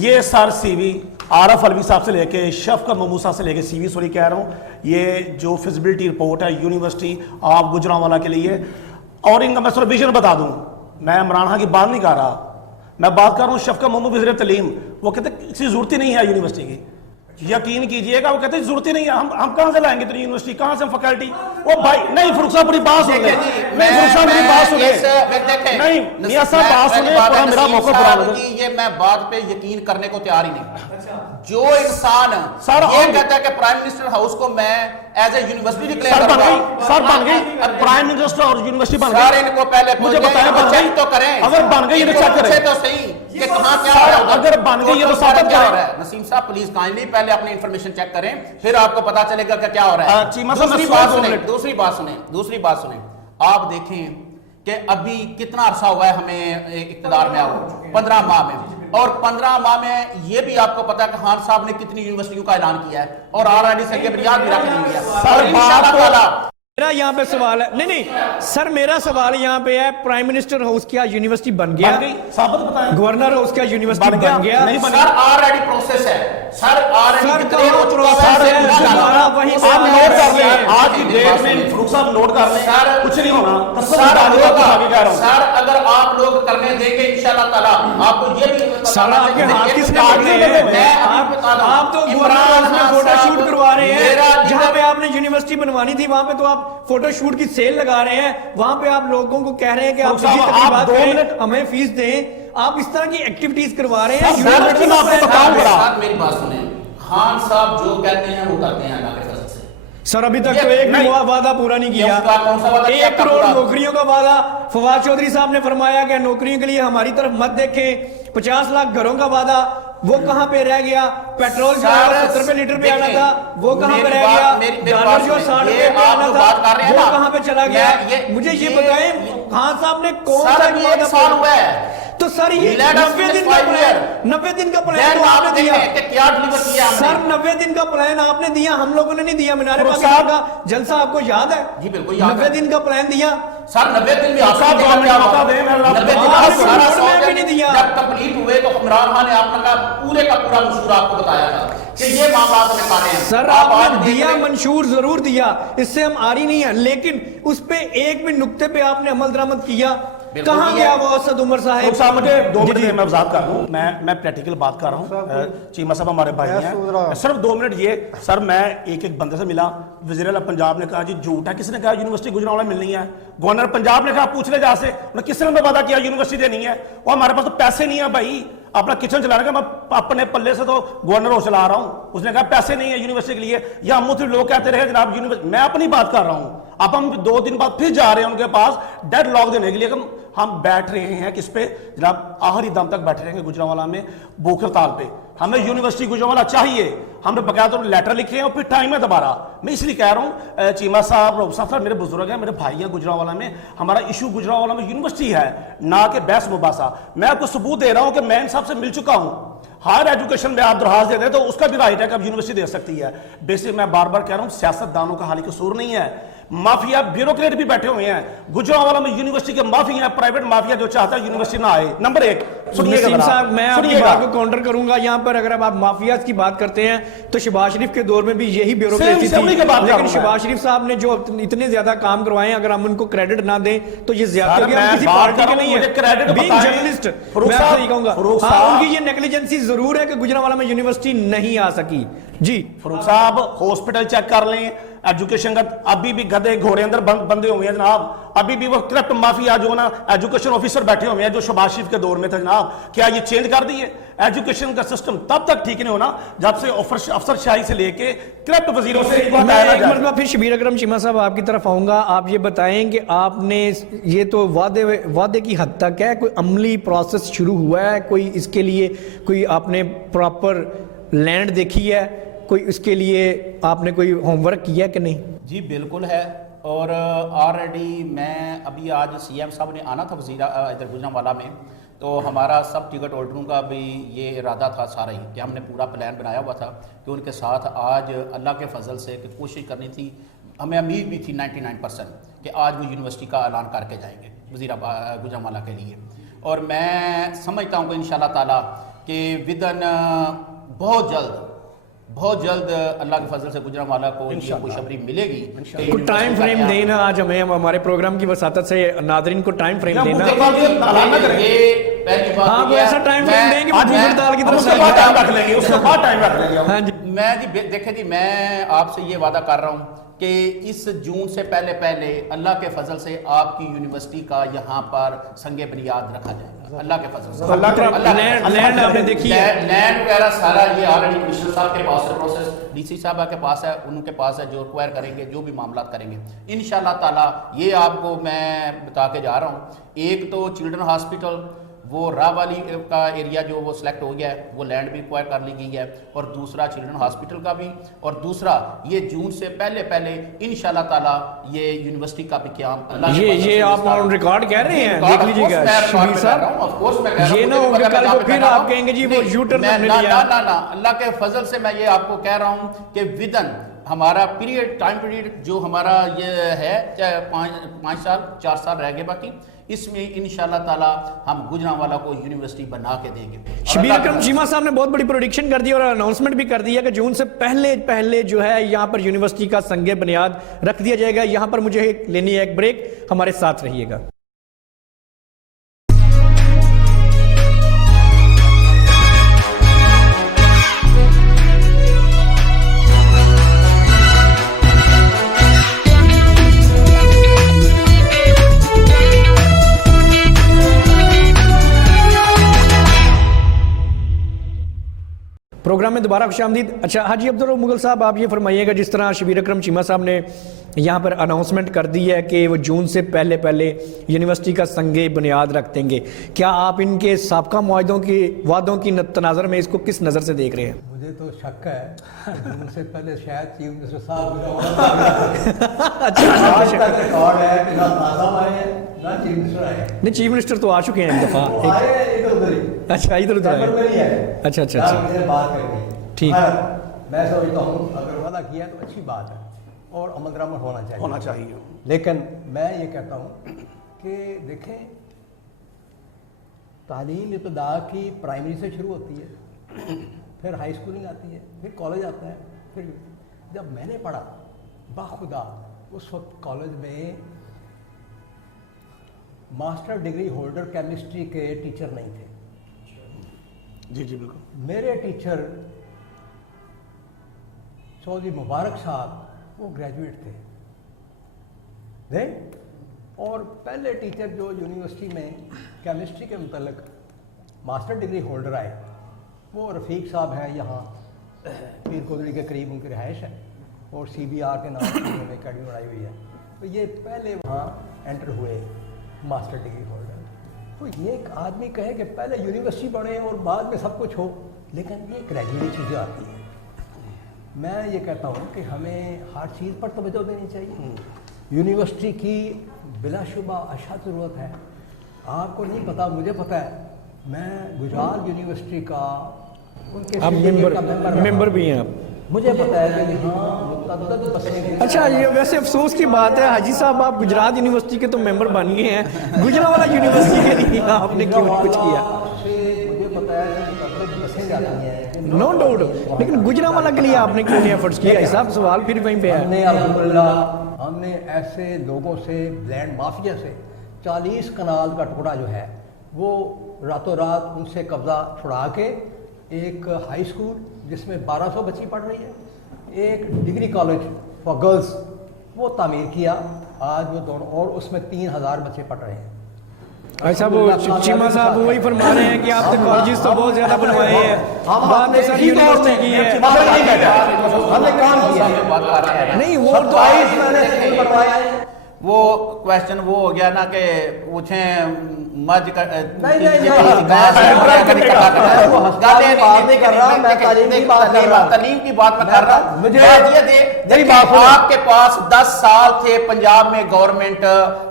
ये सर सीवी आरफ अलवी साहब से लेके शफकत महमूद साहब से लेके सीवी सॉरी कह रहा हूँ, ये जो फिजिबिलिटी रिपोर्ट है यूनिवर्सिटी आप गुजरांवाला के लिए, और इनका मैं विजन बता दूं, मैं इमरान खान की बात नहीं कर रहा, मैं बात कर रहा हूँ शफकत महमूद वज़ीर तलीम, वो कहते किसी जरूरत ही नहीं है यूनिवर्सिटी की, यकीन कीजिएगा, वो कहते हैं जरूरत ही नहीं है, हम कहां से लाएंगे इतनी यूनिवर्सिटी, कहां से हम फैकल्टी। ओ भाई नहीं, फारूक साहब बड़ी बात सुन ले, फारूक साहब मेरी बात सुन ले, नहीं मियां साहब बात सुने, थोड़ा मेरा मौका पूरा हो जाए। ये मैं बात पे यकीन करने को तैयार ही नहीं। जो इंसान ये कहता है कि प्राइम मिनिस्टर हाउस को मैं एज ए यूनिवर्सिटी डिक्लेयर करूंगा, सर बन गई प्राइम मिनिस्टर और यूनिवर्सिटी बन सर गई, इनको पहले मुझे बताएं बन चेक गई तो करें, अगर बन गई ये चेक करें तो सही कि कहां क्या हो रहा है, अगर बन गई ये तो साबित क्या हो करें। रहा है। नसीम साहब प्लीज काइंडली पहले अपनी इंफॉर्मेशन चेक करें, फिर आपको पता चलेगा कि क्या हो रहा है। चीमा साहब, दूसरी मैं बात 2 सुने, मिनट दूसरी बात सुने, आप देखें कि अभी कितना अरसा हुआ है हमें इक्तदार में आओ, 15 माह में, और 15 माह में ये भी आपको पता है कि खान साहब ने कितनी यूनिवर्सिटियों का ऐलान किया है, और ऑलरेडी सरकार भी रख दी है। सर इंशाल्लाह ताला मेरा यहाँ पे सवाल है, नहीं सर, मेरा सवाल यहाँ पे है, प्राइम मिनिस्टर हाउस क्या यूनिवर्सिटी बन गया? साबित बताएं, गवर्नर हाउस क्या यूनिवर्सिटी बन गया? नहीं बन सर ऑलरेडी प्रोसेस है, सर ऑलरेडी कितने हो चुका है, वही आप नोट कर लें, आज की डेट में फारूक साहब नोट कर लें, सर कुछ नहीं होना, सर अगर आप लोग करने देंगे इंशाल्लाह ताला आपको ये भी सर आपके हाथ किस पे लग रहे हैं? आप तो गवर्नर हाउस में फोटो शूट करवा रहे हैं, जहाँ पे आपने यूनिवर्सिटी बनवानी थी वहां पे तो आप फोटो शूट की सेल लगा रहे हैं, वहां पे आप लोगों को कह रहे हैं कि आप बात करें, हमें फीस दें, आप इस तरह की एक्टिविटीज करवा रहे हैं। यूनिवर्सिटी में आपको बताऊं बड़ा, मेरी बात सुने, खान साहब जो कहते हैं वो करते हैं अल्लाह के फजल से। सर अभी तक तो एक भी वादा पूरा नहीं किया, 1 करोड़ नौकरियों का वादा फवाद चौधरी साहब ने फरमाया कि नौकरियों के लिए हमारी तरफ मत देखें, 50 लाख घरों का वादा वो कहाँ पे रह गया? पेट्रोल जो है 70 रुपए लीटर पे आना था, वो कहाँ पे रह गया? डॉलर जो 60 रुपए पे आना था, वो कहाँ पे चला गया? मुझे ये बताएं खान साहब ने कौन सा एक साल हुआ है तो सर ये 90 दिन का प्लान, 90 दिन का प्लान तो आपने दिया क्या डिलीवर किया हमने? सर 90 दिन का प्लान आपने दिया, हम लोगों ने नहीं दिया। मीनारे पाकिस्तान का जलसा आपको याद है? जी बिल्कुल याद है। 90 दिन का प्लान दिया सर 90 दिन में आपका साहब, क्या मौका दें, मैं 90 दिन आपने आप सारा रोड मैप 100 भी नहीं दिया। जब कंप्लीट हुए तो इमरान खान ने आपका पूरे का पूरा मंशूर आपको बताया था कि ये मामला में कार्य हैं। सर आप आज आपने देख दिया, रहे हैं। मंशूर जरूर दिया, इससे हम आरी नहीं है, लेकिन उस पे एक भी नुक्ते पे आपने अमल दरामद किया? बिल्कुल कहाँ किया। गया वो असद उमर साहब? साहब मुझे 2 जी, मिनट जी। में मैं वजाहत कर दूं। मैं प्रैक्टिकल बात कर रहा हूँ। चीमा साहब हमारे भाई मैं सोच रहा हैं, हूं। सिर्फ 2 मिनट ये। सर मैं एक बंदे से मिला, वज़ीर आला पंजाब ने कहा जी झूठ है, किसने कहा यूनिवर्सिटी गुजरांवाला मिलनी है? गवर्नर पंजाब ने कहा पूछ ले जा से, उन्हें किसने में वादा किया यूनिवर्सिटी देनी है? और हमारे पास तो पैसे नहीं है भाई, अपना किचन चला रहा, मैं अपने पल्ले से तो गवर्नर को चला रहा हूँ। उसने कहा पैसे नहीं है यूनिवर्सिटी के लिए, या मुझे लोग कहते रहे जनाब यूनिवर्सिटी। मैं अपनी बात कर रहा हूँ, अब हम 2 दिन बाद फिर जा रहे हैं उनके पास डेड लॉक देने के लिए। हम बैठ रहे हैं किस पे जनाब, आखिरी दम तक बैठे रहेंगे गुजरांवाला में भूख हड़ताल पे। हमें यूनिवर्सिटी गुजरांवाला चाहिए, हमने बकायदा लेटर लिखे हैं और फिर टाइम है दोबारा। मैं इसलिए कह रहा हूँ चीमा साहब, रऊफ साहब मेरे बुजुर्ग हैं, मेरे भाई हैं गुजरांवाला में। हमारा इशू गुजरांवाला में यूनिवर्सिटी है, ना कि बहस मुबासा। मैं आपको सबूत दे रहा हूँ कि मैं इन साहब से मिल चुका हूँ। हायर एजुकेशन में आप दरखास्त दे दें तो उसका भी राइट है कि आप यूनिवर्सिटी दे सकती है। बेसिक मैं बार बार कह रहा हूँ, सियासतदानों का हाल कसूर नहीं है, माफिया ब्यूरोक्रेट भी बैठे हुए हैं गुजरांवाला में। यूनिवर्सिटी के माफिया, प्राइवेट माफिया जो चाहता है यूनिवर्सिटी ना आए। नंबर 1 नसीम साहब, मैं आपकी बात को काउंटर करूंगा यहाँ पर। अगर आप माफियाज की बात करते हैं तो शहबाज शरीफ के दौर में भी यही ब्यूरोक्रेसी थी, लेकिन शहबाज शरीफ साहब ने जो इतने ज्यादा काम करवाए, अगर हम उनको क्रेडिट ना दें तो ये ज्यादा किसी पार्टी के नहीं है। बीइंग जर्नलिस्ट मैं आपसे ये कहूंगा, हाँ उनकी ये नेग्लिजेंसी जरूर है कि गुजरांवाला में यूनिवर्सिटी नहीं आ सकी। जी फरूक साहब, हॉस्पिटल चेक कर लें, एजुकेशन का अभी भी गधे घोड़े अंदर बंधे हुए हैं जनाब। अभी भी वो करप्ट माफिया जो ना एजुकेशन ऑफिसर बैठे हुए हैं जो शहबाज शरीफ के दौर में थे जनाब। क्या ये चेंज कर दिए? एजुकेशन का सिस्टम तब तक ठीक नहीं होना जब से अफसरशाही से लेके करप्ट वजीरों से मैं एक मरतबा फिर शबीर अकरम चीमा साहब आपकी तरफ आऊंगा। आप ये बताएं कि आपने ये तो वादे की हद तक है, कोई अमली प्रोसेस शुरू हुआ है? कोई इसके लिए कोई आपने प्रॉपर लैंड देखी है? कोई इसके लिए आपने कोई होमवर्क किया कि नहीं? जी बिल्कुल है, और ऑलरेडी मैं अभी आज सीएम साहब ने आना था वजीरा इधर गुजरांवाला में, तो हमारा सब टिकट होल्डरों का भी ये इरादा था सारा ही कि हमने पूरा प्लान बनाया हुआ था कि उनके साथ आज अल्लाह के फजल से कि कोशिश करनी थी। हमें उम्मीद भी थी 99% कि आज वो यूनिवर्सिटी का ऐलान करके जाएंगे गुजरांवाला के लिए। और मैं समझता हूँ कि इंशाल्लाह ताला कि विदन बहुत जल्द अल्लाह के फजल से गुजरांवाला को ये खुशखबरी मिलेगी। कुछ टाइम फ्रेम देना आज हमें, हमारे प्रोग्राम की वसातत से नादरीन को टाइम फ्रेम देना। हाँ वो ऐसा टाइम फ्रेम देंगे वो भूख हड़ताल की तरफ से। हाँ जी मैं जी देखें जी, मैं आपसे ये वादा कर रहा हूँ कि इस जून से पहले अल्लाह के फजल से आपकी यूनिवर्सिटी का यहाँ पर संगे बुनियाद रखा जाएगा अल्लाह के फजल से। लैंड आपने देखी है? लैंड वगैरह सारा ये ऑलरेडी कमिश्नर साहब के पास है, प्रोसेस डीसी साहब के पास है, उनके पास है, जो रिक्वायर करेंगे, जो भी मामला करेंगे इंशाल्लाह ताला। ये आपको मैं बता के जा रहा हूँ, एक तो चिल्ड्रन हॉस्पिटल वो रावाली का एरिया जो वो सिलेक्ट हो गया है, वो लैंड भी एक्वायर कर ली गई है, और दूसरा चिल्ड्रन हॉस्पिटल का भी, और दूसरा ये जून से पहले इंशाल्लाह ताला ये यूनिवर्सिटी का भी क्याम। ये आप ऑन रिकॉर्ड कह रहे हैं, देख लीजिएगा शबीर साहब, ये ना हो कि कल को फिर आप कहेंगे जी वो यू टर्न हमने लिया। ना अल्लाह के फजल से मैं ये आपको कह रहा हूँ कि विदन हमारा टाइम पीरियड जो हमारा ये है, चाहे 5 साल 4 साल रह गए बाकी, इसमें इंशाल्लाह ताला हम गुजरांवाला को यूनिवर्सिटी बना के देंगे। शबीर अकरम चीमा साहब ने बहुत बड़ी प्रोडिक्शन कर दी और अनाउंसमेंट भी कर दिया कि जून से पहले जो है यहाँ पर यूनिवर्सिटी का संगे बुनियाद रख दिया जाएगा। यहाँ पर मुझे लेनी है एक ब्रेक, हमारे साथ रहिएगा। प्रोग्राम में میں دوبارہ خوش آمدید. اچھا حاجی عبدالرؤف مغل صاحب آپ یہ فرمائیے گا جس طرح شبیر اکرم چیمہ صاحب نے یہاں پر اناؤنسمنٹ کر دی ہے کہ وہ جون سے پہلے یونیورسٹی کا سنگ بنیاد رکھ دیں گے, کیا آپ ان کے سابقہ معاہدوں کی وعدوں کی تناظر میں اس کو کس نظر سے دیکھ رہے ہیں؟ مجھے تو شک ہے کہ جون سے پہلے شاید چیف منسٹر صاحب ریکارڈ ہے کہ نہ صاحب آئے ہیں نہ چیف منسٹر آئے ہیں. نہیں چیف منسٹر تو آ چکے ہیں ایک دفعہ. اچھا ادھر ادھر آئے. اچھا اچھا اچھا بات کرنی ٹھیک. میں سمجھتا ہوں اگر وعدہ کیا تو اچھی بات ہے اور عمل درآمد ہونا چاہیے. لیکن میں یہ کہتا ہوں کہ دیکھیں تعلیم ابتدا کی پرائمری سے شروع ہوتی ہے, پھر ہائی اسکولنگ آتی ہے, پھر کالج آتا ہے. پھر جب میں نے پڑھا باخدا اس وقت کالج میں ماسٹر ڈگری ہولڈر کیمسٹری کے ٹیچر نہیں تھے. جی جی بالکل. میرے ٹیچر چودھری مبارک صاحب وہ گریجویٹ تھے اور پہلے ٹیچر جو یونیورسٹی میں کیمسٹری کے متعلق ماسٹر ڈگری ہولڈر آئے وہ رفیق صاحب ہیں, یہاں پیر کوتڑی کے قریب ان کی رہائش ہے اور CBR کے نام سے انہوں نے اکیڈمی بنائی ہوئی ہے. تو یہ پہلے وہاں انٹر ہوئے ماسٹر ڈگری ہولڈر. تو یہ ایک آدمی کہے کہ پہلے یونیورسٹی پڑھے اور بعد میں سب کچھ ہو, لیکن یہ گریجویٹی چیزیں آتی ہیں. میں یہ کہتا ہوں کہ ہمیں ہر چیز پر توجہ دینی چاہیے. یونیورسٹی کی بلا شبہ اشد ضرورت ہے. آپ کو نہیں پتہ, مجھے پتہ ہے, میں گجرات یونیورسٹی کا ان کے ممبر بھی ہیں آپ, مجھے پتہ ہے کہ یہاں متعدد بسیں. اچھا یہ ویسے افسوس کی بات ہے حاجی صاحب آپ گجرات یونیورسٹی کے تو ممبر بن گئے ہیں, گجرانوالہ یونیورسٹی کے لیے آپ نے کیوں کچھ کیا؟ مجھے پتہ ہے کہ متعدد بسیں جاتی ہیں نو ڈاؤٹ, لیکن گجرانوالہ کے لیے آپ نے کیوں نہیں ایفرٹس کیا؟ صاحب سوال پھر وہیں پہ ہے. ہم نے ایسے لوگوں سے لینڈ مافیا سے 40 کنال کا ٹکڑا جو ہے وہ راتوں رات ان سے قبضہ چھڑا کے ایک ہائی اسکول جس میں 1200 بچی پڑھ رہی ہے, ایک ڈگری کالج فار گرلز وہ تعمیر کیا آج وہ دونوں, اور اس میں 3000 بچے پڑھ رہے ہیں. ایسا وہ چیمہ صاحب وہی فرما رہے ہیں کہ آپ نے کالجز تو بہت زیادہ بنوائے ہیں, بات تو سر یونیورسٹی کی ہے. ہم نے کام کیا نہیں وہ تو وہ کویسچن وہ ہو گیا نا کہ پوچھیں مج تعلیم کی بات میں کر رہا ہوں. آپ کے پاس 10 سال تھے پنجاب میں گورنمنٹ,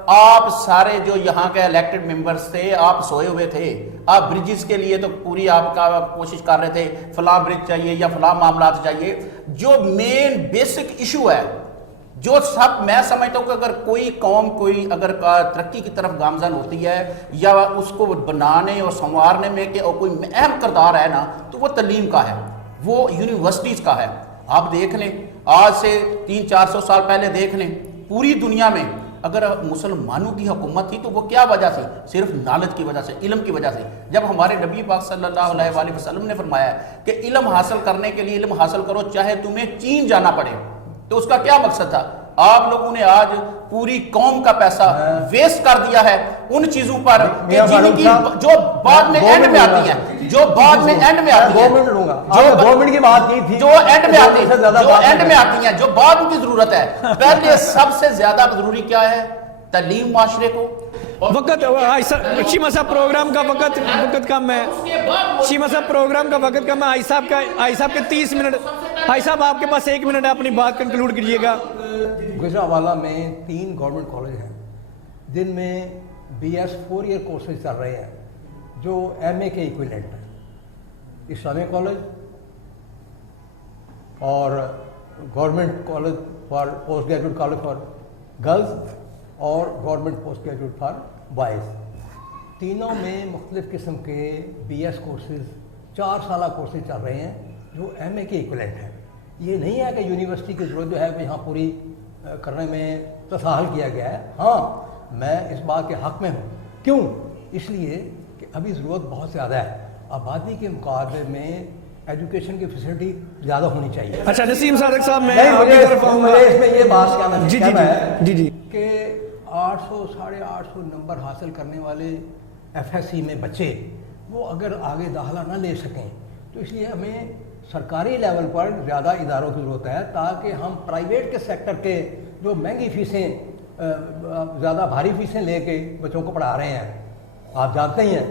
آپ سارے جو یہاں کے الیکٹڈ ممبرز تھے آپ سوئے ہوئے تھے. آپ بریجز کے لیے تو پوری آپ کا کوشش کر رہے تھے, فلاں برج چاہیے یا فلاں معاملات چاہیے. جو مین بیسک ایشو ہے جو سب میں سمجھتا ہوں کہ اگر کوئی قوم کوئی اگر ترقی کی طرف گامزن ہوتی ہے یا اس کو بنانے اور سنوارنے میں کہ کوئی اہم کردار ہے نا تو وہ تعلیم کا ہے, وہ یونیورسٹیز کا ہے. آپ دیکھ لیں آج سے 300-400 سال پہلے دیکھ لیں پوری دنیا میں اگر مسلمانوں کی حکومت تھی تو وہ کیا وجہ سے, صرف نالج کی وجہ سے, علم کی وجہ سے. جب ہمارے نبی پاک صلی اللہ علیہ وآلہ وسلم نے فرمایا کہ علم حاصل کرنے کے لیے علم حاصل کرو چاہے تمہیں چین جانا پڑے, تو اس کا کیا مقصد تھا؟ آپ لوگوں نے آج پوری قوم کا پیسہ ویسٹ کر دیا ہے ان چیزوں پر کہ جن کی جو بعد میں اینڈ میں آتی ہیں, جو بعد میں اینڈ میں آتی ہیں, گورنمنٹ کی بات کی تھی جو اینڈ میں آتی ہیں, جو اینڈ میں آتی ہیں, جو بعد کی ضرورت ہے. پہلے سب سے زیادہ ضروری کیا ہے؟ تعلیم معاشرے کو. وقت شیما صاحب پروگرام کا وقت کم ہے, شیما صاحب پروگرام کا وقت کم ہے. آئی صاحب کے 30 منٹ, آئی صاحب آپ کے پاس 1 منٹ ہے, اپنی بات کنکلوڈ کیجئے گا. گجرانوالہ میں 3 گورنمنٹ کالج ہیں جن میں BS 4 ایئر کورسز چل رہے ہیں جو MA کے ایکویلنٹ ہیں. اسلامک کالج اور government college for post graduate college for girls اور government post graduate for boys. تینوں میں مختلف قسم کے BS کورسز 4 سالہ کورسز چل رہے ہیں جو MA کے ایکویلنٹ ہیں. یہ نہیں ہے کہ یونیورسٹی کی ضرورت جو ہے وہ یہاں پوری کرنے میں تساہل کیا گیا ہے. ہاں میں اس بات کے حق میں ہوں. کیوں؟ اس لیے کہ ابھی ضرورت بہت زیادہ ہے. آبادی کے مقابلے میں ایجوکیشن کی فیسلٹی زیادہ ہونی چاہیے. اچھا نسیم صادق صاحب میں آپ کی طرف آؤں گا. اس میں یہ بات کہنا ہے جی کہ 800 850 نمبر حاصل کرنے والے FSC میں بچے وہ اگر آگے داخلہ نہ لے سکیں تو اس لیے ہمیں सरकारी लेवल पर ज़्यादा इदारों की ज़रूरत है ताकि हम प्राइवेट के सेक्टर के जो महंगी फीसें ज़्यादा भारी फीसें लेके बच्चों को पढ़ा रहे हैं। आप जानते ही हैं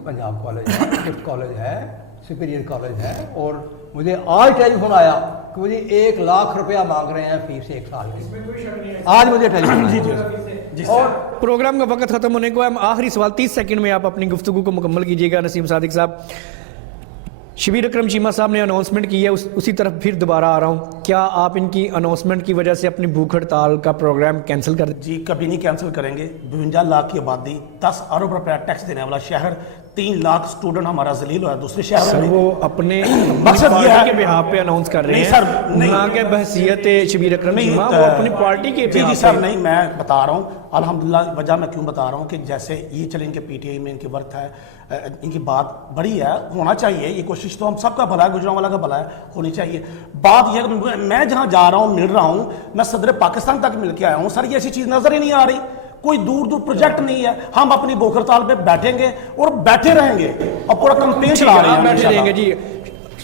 पंजाब कॉलेज है, गिफ्ट कॉलेज है, सुपीरियर कॉलेज है, और मुझे आज टेलीफोन आया कि मुझे 1 लाख रुपया मांग रहे हैं फीस 1 साल की। आज मुझे टेलीफोन जी। और प्रोग्राम का वक्त ख़त्म होने को है। आखिरी सवाल 30 सेकंड में आप अपनी गुफ्तगू को मुकम्मल कीजिएगा। नसीम सादिक साहब, शबीर अकरम चीमा साहब ने अनाउंसमेंट की है, उसी तरफ फिर दोबारा आ रहा हूँ, क्या आप इनकी अनाउंसमेंट की वजह से अपनी भूख हड़ताल का प्रोग्राम कैंसिल कर जी कभी नहीं कैंसिल करेंगे। 52 लाख की आबादी, 10 अरब रुपया टैक्स देने वाला शहर, 3 लाख स्टूडेंट हमारा जलील हुआ है दूसरे शहरों सर? में। वो अपने मकसद ये पार्टी है के बिहाफ पे अनाउंस कर रहे नहीं हैं सर, नहीं। ना के बहसियत शबीर अकरम नहीं, चीमा, वो अपनी पार्टी के जी बिहाफ सर पे। नहीं, मैं बता रहा हूँ अल्हम्दुलिल्लाह। वजह मैं क्यों बता रहा हूँ कि जैसे ये चले इनके पीटीआई में इनकी वर्थ है, इनकी बात बड़ी है, होना चाहिए। ये कोशिश तो हम सबका भला है, गुजरांवाला का भला है, होनी चाहिए। बात यह है मैं जहाँ जा रहा हूँ, मिल रहा हूँ, मैं सदर पाकिस्तान तक मिल के आया हूँ सर, ये ऐसी चीज़ नजर ही नहीं आ रही। कोई दूर दूर प्रोजेक्ट नहीं है। हम अपनी भूख हड़ताल पे बैठेंगे और बैठे रहेंगे और पूरा कंपेन चला रहे हैं। बैठे रहेंगे जी।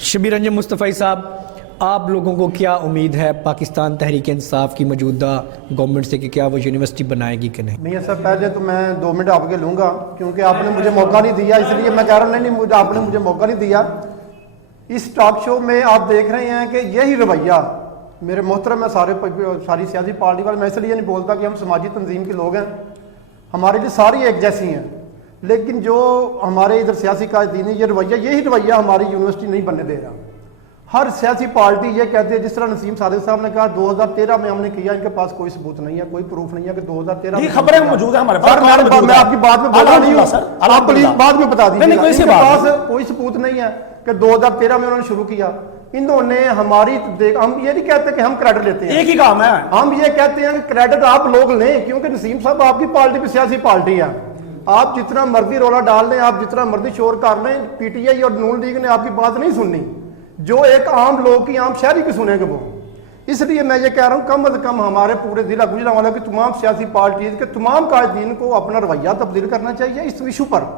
शबीर अंजम मुस्तफ़ी साहब, आप लोगों को क्या उम्मीद है पाकिस्तान तहरीक इंसाफ की मौजूदा गवर्नमेंट से कि क्या वो यूनिवर्सिटी बनाएगी कि नहीं? मियां साहब, पहले तो मैं 2 मिनट आपके लूँगा क्योंकि आपने मुझे मौका नहीं दिया, इसलिए मैं कह रहा हूँ नहीं, आपने मुझे मौका नहीं दिया। इस टॉक शो में आप देख रहे हैं कि यही रवैया, मेरे मोहतरम है सारी सियासी पार्टी वाले, मैं इसलिए नहीं बोलता कि हम समाजी तंजीम के लोग हैं, हमारे लिए सारी एक जैसी हैं, लेकिन जो हमारे इधर सियासी कायदीन है, ये रवैया, यही रवैया हमारी यूनिवर्सिटी नहीं बनने दे रहा। हर सियासी पार्टी ये कहती है, जिस तरह नसीम सादिक साहब ने कहा 2013 में हमने किया, इनके पास कोई सबूत नहीं है, कोई प्रूफ नहीं है कि 2013 में खबरें मौजूद है हमारे पास। सर मैं आपकी बात में बोला नहीं हूँ सर, आप प्लीज बाद में बता दीजिए। नहीं, इनके पास कोई सबूत नहीं है कि 2013 में उन्होंने शुरू किया। इन्होंने हमारी हम ये नहीं कहते कि हम क्रेडिट लेते हैं, एक ही काम है, हम ये कहते हैं कि क्रेडिट आप लोग लें, क्योंकि नसीम साहब आपकी पार्टी भी सियासी पार्टी है। आप जितना मर्जी रोला डाल लें, आप जितना मर्जी शोर कर लें, पीटीआई और नून लीग ने आपकी बात नहीं सुननी, जो एक आम लोग की, आम शहरी की सुनेंगे वो। इसलिए मैं ये कह रहा हूँ कम अज कम हमारे पूरे जिला गुजरांवाला की तमाम सियासी पार्टीज के तमाम कायदीन को अपना रवैया तब्दील करना चाहिए। इस इशू पर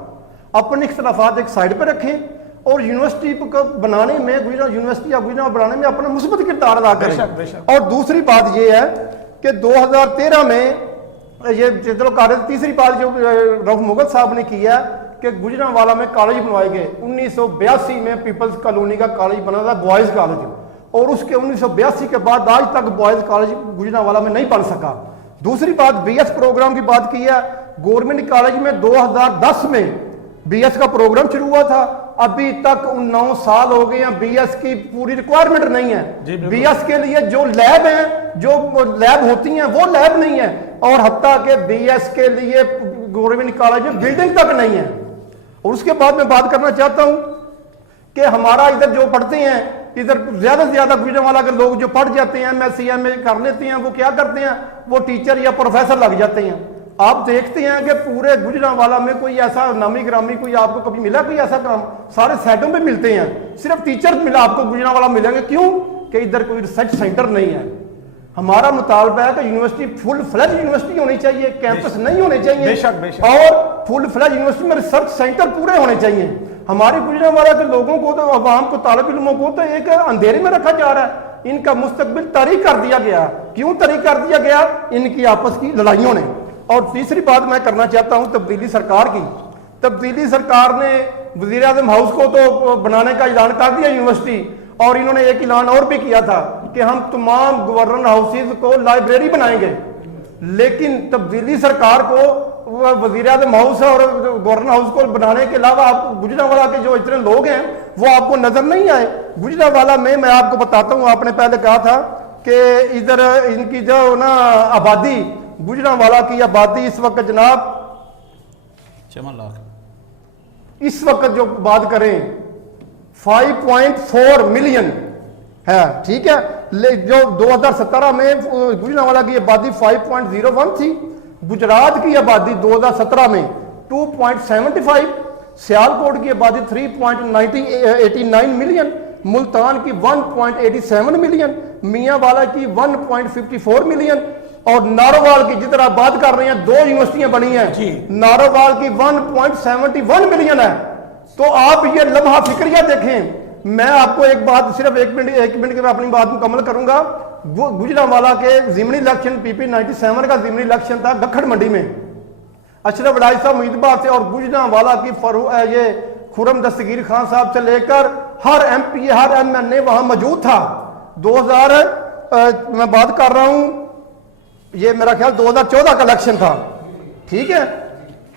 अपने इख्तलाफात एक साइड पर रखें और यूनिवर्सिटी को बनाने में, यूनिवर्सिटी या गुजरात बनाने में अपना मुस्बत किरदार अदा करें। और दूसरी बात यह है कि 2013 में ये चलो कार्य, तीसरी बात जो रऊफ मुगल साहब ने किया कि गुजरांवाला में कॉलेज बनवाए गए। 1982 में पीपल्स कॉलोनी का कॉलेज बना था, बॉयज कॉलेज, और उसके 1982 के बाद आज तक बॉयज कॉलेज गुजरांवाला में नहीं बन सका। दूसरी बात, बीएस प्रोग्राम की बात की है, गवर्नमेंट कॉलेज में 2010 में बीएस का प्रोग्राम शुरू हुआ था, अभी तक 9 साल हो गए हैं, बीएस की पूरी रिक्वायरमेंट नहीं है। बीएस के लिए जो लैब है, जो लैब होती हैं वो लैब नहीं है, और हत्ता के बीएस के लिए गवर्नमेंट कॉलेज में बिल्डिंग तक नहीं है। और उसके बाद मैं बात करना चाहता हूं कि हमारा इधर जो पढ़ते हैं, इधर ज्यादा से ज्यादा गुजरांवाला के लोग जो पढ़ जाते हैं, एमएससी एमए कर लेते हैं, वो क्या करते हैं, वो टीचर या प्रोफेसर लग जाते हैं। आप देखते हैं कि पूरे गुजरांवाला में कोई ऐसा नामी ग्रामी कोई आपको कभी मिला कोई ऐसा काम? सारे साइडों पे मिलते हैं, सिर्फ टीचर मिला आपको गुजरांवाला मिलेंगे। क्यों? कि इधर कोई रिसर्च सेंटर नहीं है। हमारा मुतालबा है कि यूनिवर्सिटी फुल फ्लैज यूनिवर्सिटी होनी चाहिए, कैंपस नहीं होने चाहिए, बेशक। और फुल फ्लैज यूनिवर्सिटी में रिसर्च सेंटर पूरे होने चाहिए। हमारे गुजरांवाला के लोगों को तो, अवाम को, तालिब इल्मों को तो एक अंधेरे में रखा जा रहा है। इनका मुस्तकबिल तारीख कर दिया गया। क्यों तारीख कर दिया गया? इनकी आपस की लड़ाइयों ने। और तीसरी बात मैं करना चाहता हूं तब्दीली सरकार की। तब्दीली सरकार ने वजीर आज़म हाउस को तो बनाने का ऐलान कर दिया यूनिवर्सिटी, और इन्होंने एक ऐलान और भी किया था कि हम तमाम गवर्नर हाउसेज को लाइब्रेरी बनाएंगे। लेकिन तब्दीली सरकार को वजीर आज़म हाउस और गवर्नर हाउस को बनाने के अलावा आप गुजरांवाला के जो इतने लोग हैं वो आपको नजर नहीं आए। गुजरांवाला में मैं आपको बताता हूं, आपने पहले कहा था कि इधर इनकी जो ना आबादी, गुजरांवाला की आबादी इस वक्त जनाब 54 लाख, इस वक्त जो बात करें 5.4 मिलियन है, ठीक है। जो 2017 में गुजरांवाला की आबादी 5.01 थी, गुजरात की आबादी 2017 में 2.75, सियालकोट की आबादी 3.89 मिलियन, मुल्तान की 1.87 मिलियन, मियांवाला की 1.54 मिलियन, और नारोवाल की जिधर आप बात कर रहे हैं 2 यूनिवर्सिटियां बनी हैं, नारोवाल की 1.71 मिलियन है। तो आप ये लम्हा फिक्रिया देखें, میں آپ کو ایک بات صرف ایک منٹ کے میں اپنی بات مکمل کروں گا. وہ گوجرانوالا کے ضمنی الیکشن PP 97 کا ضمنی الیکشن تھا گکھڑ منڈی میں. اشرف وڈائی صاحب امیدوار سے اور گوجرانوالا کی یہ خرم دستگیر خان صاحب سے لے کر ہر MP ہر MNA وہاں موجود تھا. 2000 میں بات کر رہا ہوں یہ میرا خیال 2014 کا الیکشن تھا, ٹھیک ہے.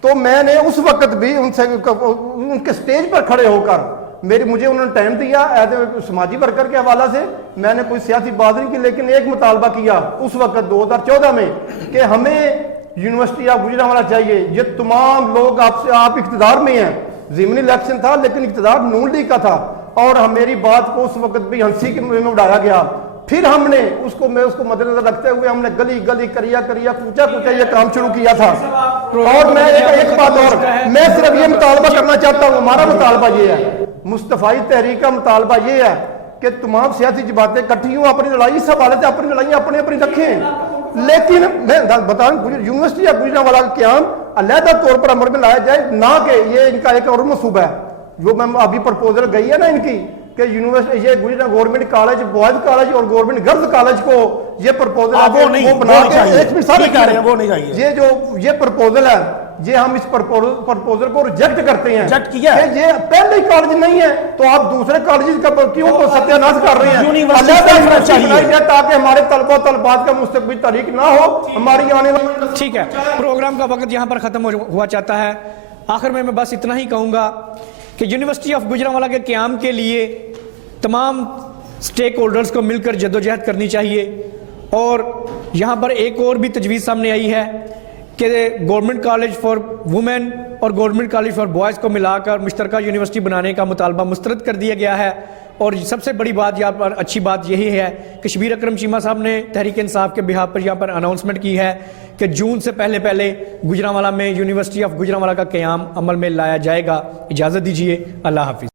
تو میں نے اس وقت بھی ان سے ان کے سٹیج پر کھڑے ہو کر مجھے انہوں نے ٹائم دیا ایز اے سماجی ورکر کے حوالہ سے. میں نے کوئی سیاسی بات نہیں کی, لیکن ایک مطالبہ کیا اس وقت 2014 میں کہ ہمیں یونیورسٹی آف گوجرانوالا چاہیے. یہ تمام لوگ آپ اقتدار میں ہیں, ضمنی الیکشن تھا لیکن اقتدار نون لیگ کا تھا, اور میری بات کو اس وقت بھی ہنسی کے میں اڑایا گیا. پھر ہم نے اس کو مد نظر رکھتے ہوئے ہم نے گلی گلی کریا کوچا یہ کام شروع کیا تھا. اور میں ایک بات اور میں صرف یہ مطالبہ کرنا چاہتا ہوں, ہمارا مطالبہ یہ ہے, مصطفی تحریک کا مطالبہ یہ ہے کہ تمام سیاسی جماعتیں اکٹھی ہوں, اپنی لڑائی اس حوالے سے اپنی لڑائیاں اپنی رکھیں. لیکن میں بتاؤں یونیورسٹی آف گوجرانوالا کا قیام علیحدہ طور پر عمل میں لایا جائے, نہ کہ یہ ان کا ایک اور منصوبہ ہے جو میں ابھی پرپوزل گئی ہے نا ان کی کہ یونیورسٹی یہ گورنمنٹ کالج بوائز کالج اور گورنمنٹ گرلز کالج کو یہ پرپوزل ہے وہ بنا کے یہ جو یہ پرپوزل ہے یہ ہم اس پرپوزل کو ریجیکٹ کرتے ہیں کہ یہ پہلے کالج نہیں ہے تو آپ دوسرے کالجز کا کیوں ستیہ ناش کر رہے ہیں تاکہ ہمارے طلبہ و طالبات کا مستقبل تاریک نہ ہو ہماری آنے والی. ٹھیک ہے, پروگرام کا وقت یہاں پر ختم ہوا چاہتا ہے. آخر میں بس اتنا ہی کہوں گا کہ یونیورسٹی آف گوجرانوالا کے قیام کے لیے تمام سٹیک ہولڈرز کو مل کر جدوجہد کرنی چاہیے. اور یہاں پر ایک اور بھی تجویز سامنے آئی ہے کہ گورنمنٹ کالج فار وومن اور گورنمنٹ کالج فار بوائز کو ملا کر مشترکہ یونیورسٹی بنانے کا مطالبہ مسترد کر دیا گیا ہے. اور سب سے بڑی بات یہاں پر اچھی بات یہی ہے کہ شبیر اکرم چیمہ صاحب نے تحریک انصاف کے بہاف پر یہاں پر اناؤنسمنٹ کی ہے کہ جون سے پہلے گوجرانوالا میں یونیورسٹی آف گوجرانوالا کا قیام عمل میں لایا جائے گا. اجازت دیجیے, اللہ حافظ.